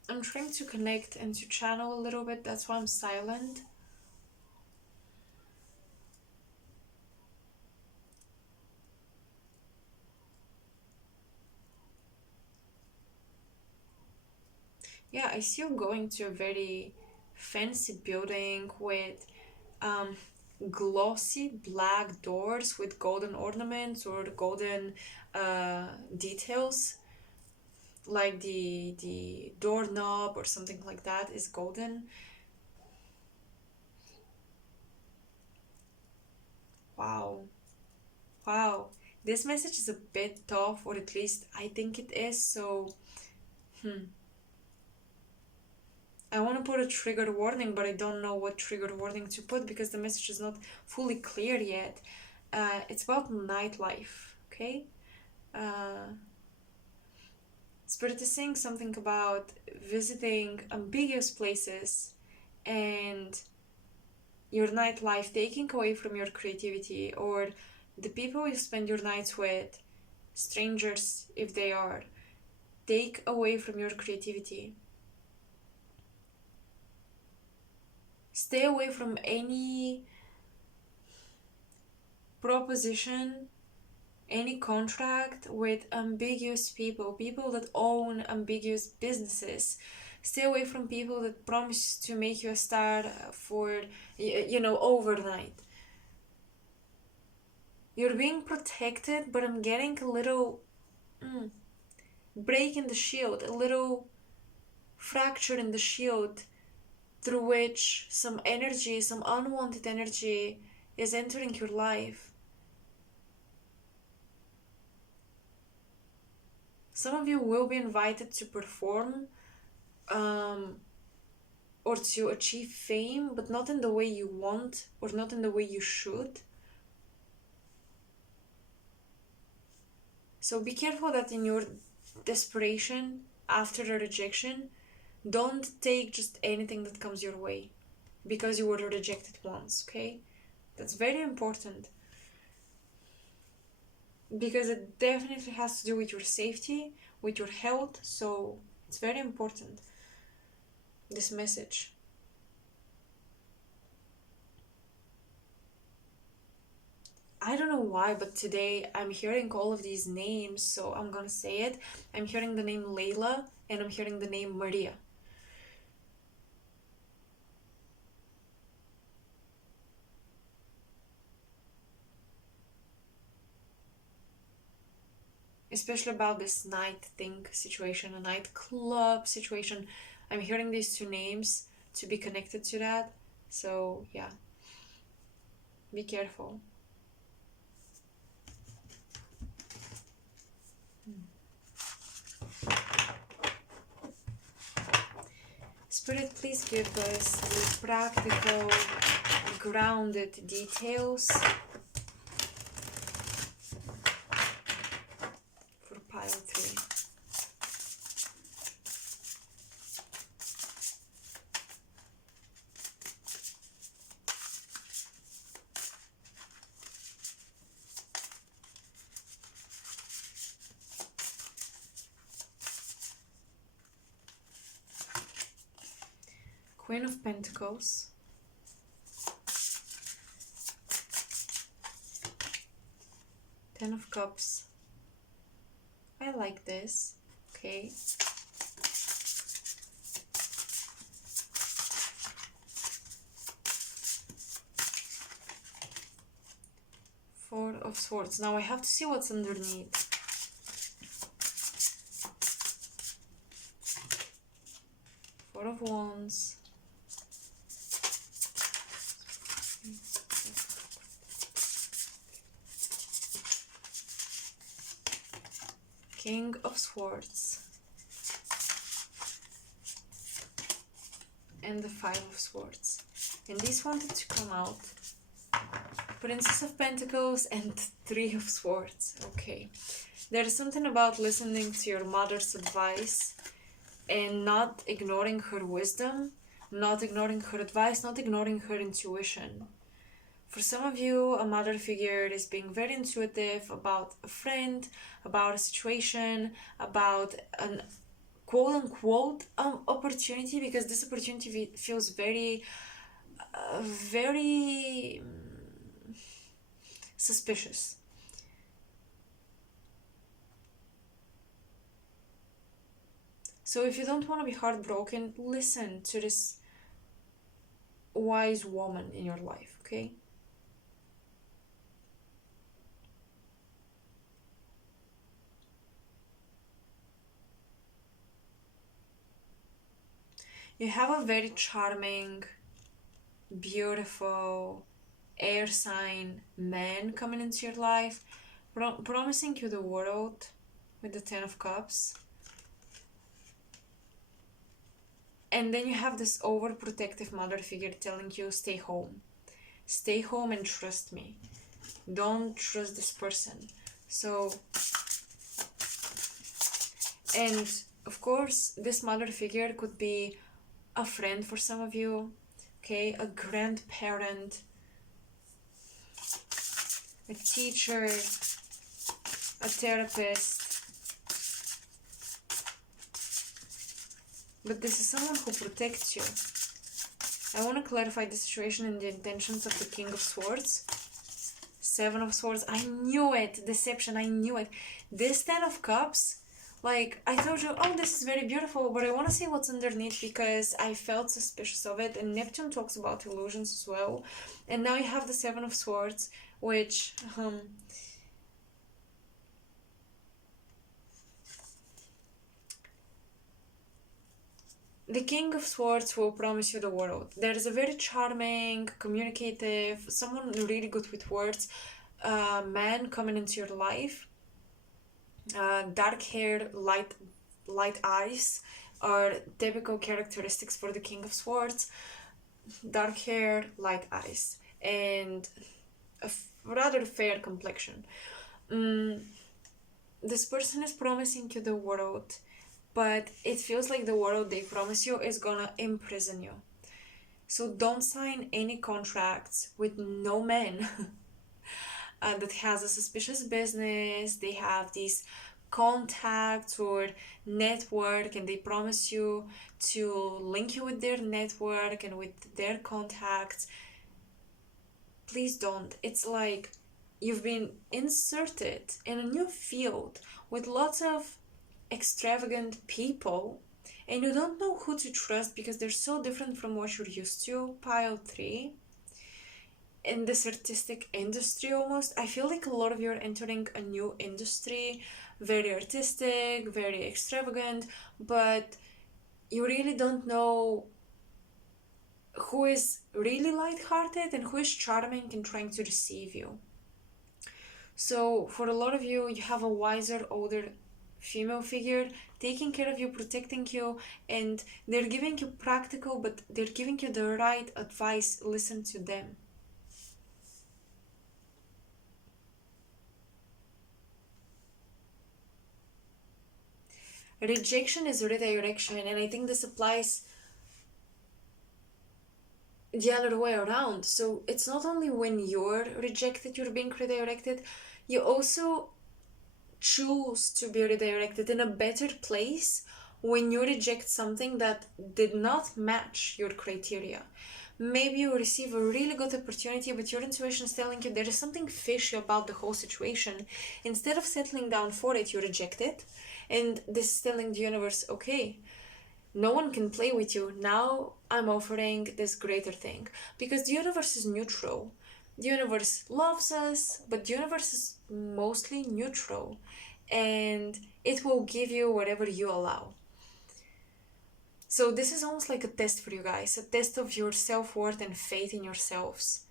I'm trying to connect and to channel a little bit, that's why I'm silent. Yeah, I see you going to a very fancy building with glossy black doors with golden ornaments or golden details, like the doorknob or something like that is golden. Wow, wow. This message is a bit tough, or at least I think it is. So I want to put a trigger warning, but I don't know what trigger warning to put because the message is not fully clear yet. It's about nightlife, okay? Spirit is saying something about visiting ambiguous places and your nightlife taking away from your creativity, or the people you spend your nights with, strangers if they are, take away from your creativity. Stay away from any proposition, any contract with ambiguous people, people that own ambiguous businesses. Stay away from people that promise to make you a star for, overnight. You're being protected, but I'm getting a little break in the shield, a little fracture in the shield through which some energy, some unwanted energy is entering your life. Some of you will be invited to perform or to achieve fame, but not in the way you want or not in the way you should. So be careful that in your desperation after a rejection, don't take just anything that comes your way because you were rejected once, okay? That's very important because it definitely has to do with your safety, with your health, so it's very important, this message. I don't know why, but today I'm hearing all of these names, so I'm gonna say it. I'm hearing the name Layla and I'm hearing the name Maria. Especially about this night thing situation, a nightclub situation. I'm hearing these two names to be connected to that. So yeah, be careful. Spirit, please give us the practical, grounded details for pile 3. Queen of Pentacles, Ten of Cups. I like this. Okay. Four of Swords. Now I have to see what's underneath. Four of Wands. King of Swords. And the Five of Swords. And this wanted to come out. Princess of Pentacles and Three of Swords. Okay. There's something about listening to your mother's advice and not ignoring her wisdom, not ignoring her advice, not ignoring her intuition. For some of you, a mother figure is being very intuitive about a friend, about a situation, about an quote-unquote opportunity, because this opportunity feels very suspicious. So if you don't want to be heartbroken, listen to this wise woman in your life, okay? You have a very charming, beautiful air sign man coming into your life, promising you the world with the Ten of Cups. And then you have this overprotective mother figure telling you, stay home. Stay home and trust me. Don't trust this person. So, and of course, this mother figure could be a friend for some of you, okay, a grandparent, a teacher, a therapist. But this is someone who protects you. I want to clarify the situation and the intentions of the King of Swords. Seven of Swords. I knew it. Deception. I knew it. This Ten of Cups, like, I told you, oh, this is very beautiful, but I want to see what's underneath because I felt suspicious of it. And Neptune talks about illusions as well. And now you have the Seven of Swords, which, the King of Swords will promise you the world. There's a very charming, communicative, someone really good with words, man coming into your life. Dark hair, light eyes are typical characteristics for the King of Swords. Dark hair, light eyes, and a rather fair complexion. This person is promising you the world, but it feels like the world they promise you is gonna imprison you. So don't sign any contracts with no man that has a suspicious business. They have these contacts or network, and they promise you to link you with their network and with their contacts. Please don't. It's like you've been inserted in a new field with lots of extravagant people, and you don't know who to trust because they're so different from what you're used to. Pile 3. In this artistic industry, almost, I feel like a lot of you are entering a new industry, very artistic, very extravagant, but you really don't know who is really lighthearted and who is charming and trying to deceive you. So for a lot of you, you have a wiser, older female figure taking care of you, protecting you, and they're giving you practical, but they're giving you the right advice. Listen to them. Rejection is redirection, and I think this applies the other way around. So it's not only when you're rejected, you're being redirected, you also choose to be redirected in a better place when you reject something that did not match your criteria. Maybe you receive a really good opportunity, but your intuition is telling you there is something fishy about the whole situation. Instead of settling down for it, you reject it. And this is telling the universe, okay, no one can play with you. Now I'm offering this greater thing. Because the universe is neutral. The universe loves us, but the universe is mostly neutral. And it will give you whatever you allow. So this is almost like a test for you guys, a test of your self-worth and faith in yourselves.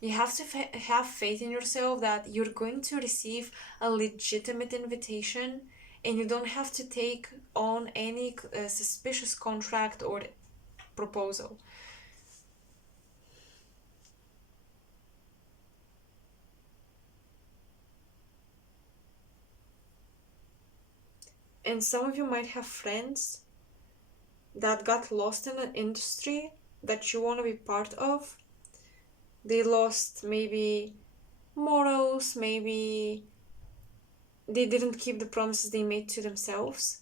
You have to have faith in yourself that you're going to receive a legitimate invitation, and you don't have to take on any suspicious contract or proposal. And some of you might have friends that got lost in an industry that you want to be part of. They lost maybe morals, maybe they didn't keep the promises they made to themselves.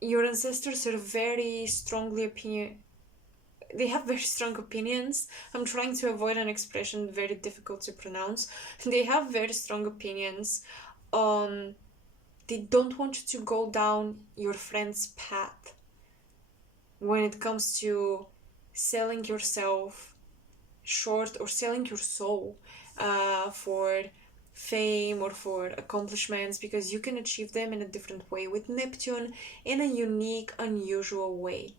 Your ancestors are very strongly they have very strong opinions. I'm trying to avoid an expression very difficult to pronounce. They have very strong opinions on, they don't want you to go down your friend's path when it comes to selling yourself short or selling your soul for fame or for accomplishments, because you can achieve them in a different way with Neptune, in a unique, unusual way.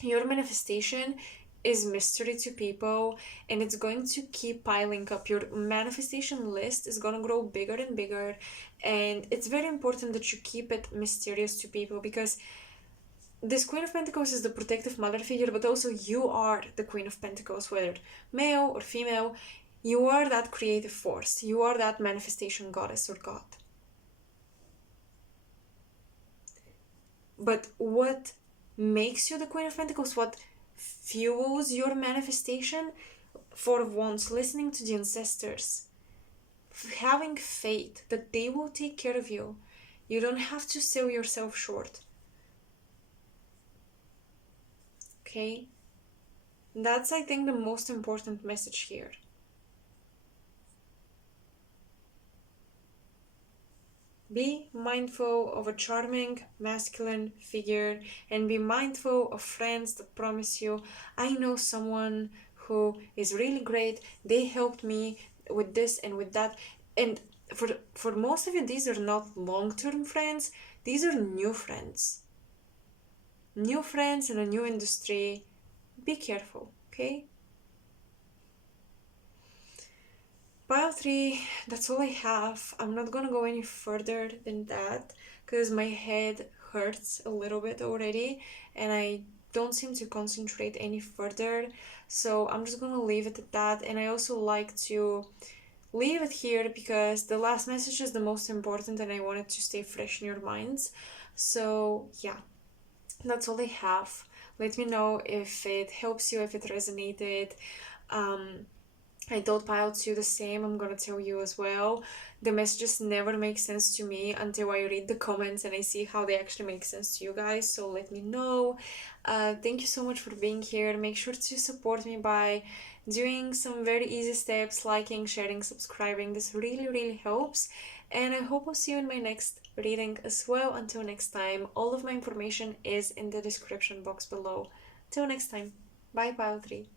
Your manifestation is mystery to people, and it's going to keep piling up. Your manifestation list is going to grow bigger and bigger, and it's very important that you keep it mysterious to people, because this Queen of Pentacles is the protective mother figure, but also you are the Queen of Pentacles, whether male or female. You are that creative force. You are that manifestation goddess or god. But what makes you the Queen of Pentacles, what fuels your manifestation, Four of Wands, listening to the ancestors, having faith that they will take care of you. You don't have to sell yourself short. Okay? That's, I think, the most important message here. Be mindful of a charming masculine figure, and be mindful of friends that promise you, I know someone who is really great, they helped me with this and with that. And for most of you, these are not long-term friends, these are new friends. New friends in a new industry. Be careful, okay? Pile 3, that's all I have. I'm not gonna go any further than that because my head hurts a little bit already and I don't seem to concentrate any further. So I'm just gonna leave it at that. And I also like to leave it here because the last message is the most important and I want it to stay fresh in your minds. So yeah, that's all I have. Let me know if it helps you, if it resonated. I told Pile 2 the same, I'm gonna tell you as well. The messages never make sense to me until I read the comments and I see how they actually make sense to you guys, so let me know. Thank you so much for being here. Make sure to support me by doing some very easy steps, liking, sharing, subscribing. This really helps. And I hope I'll see you in my next reading as well. Until next time, all of my information is in the description box below. Till next time, bye Pile 3.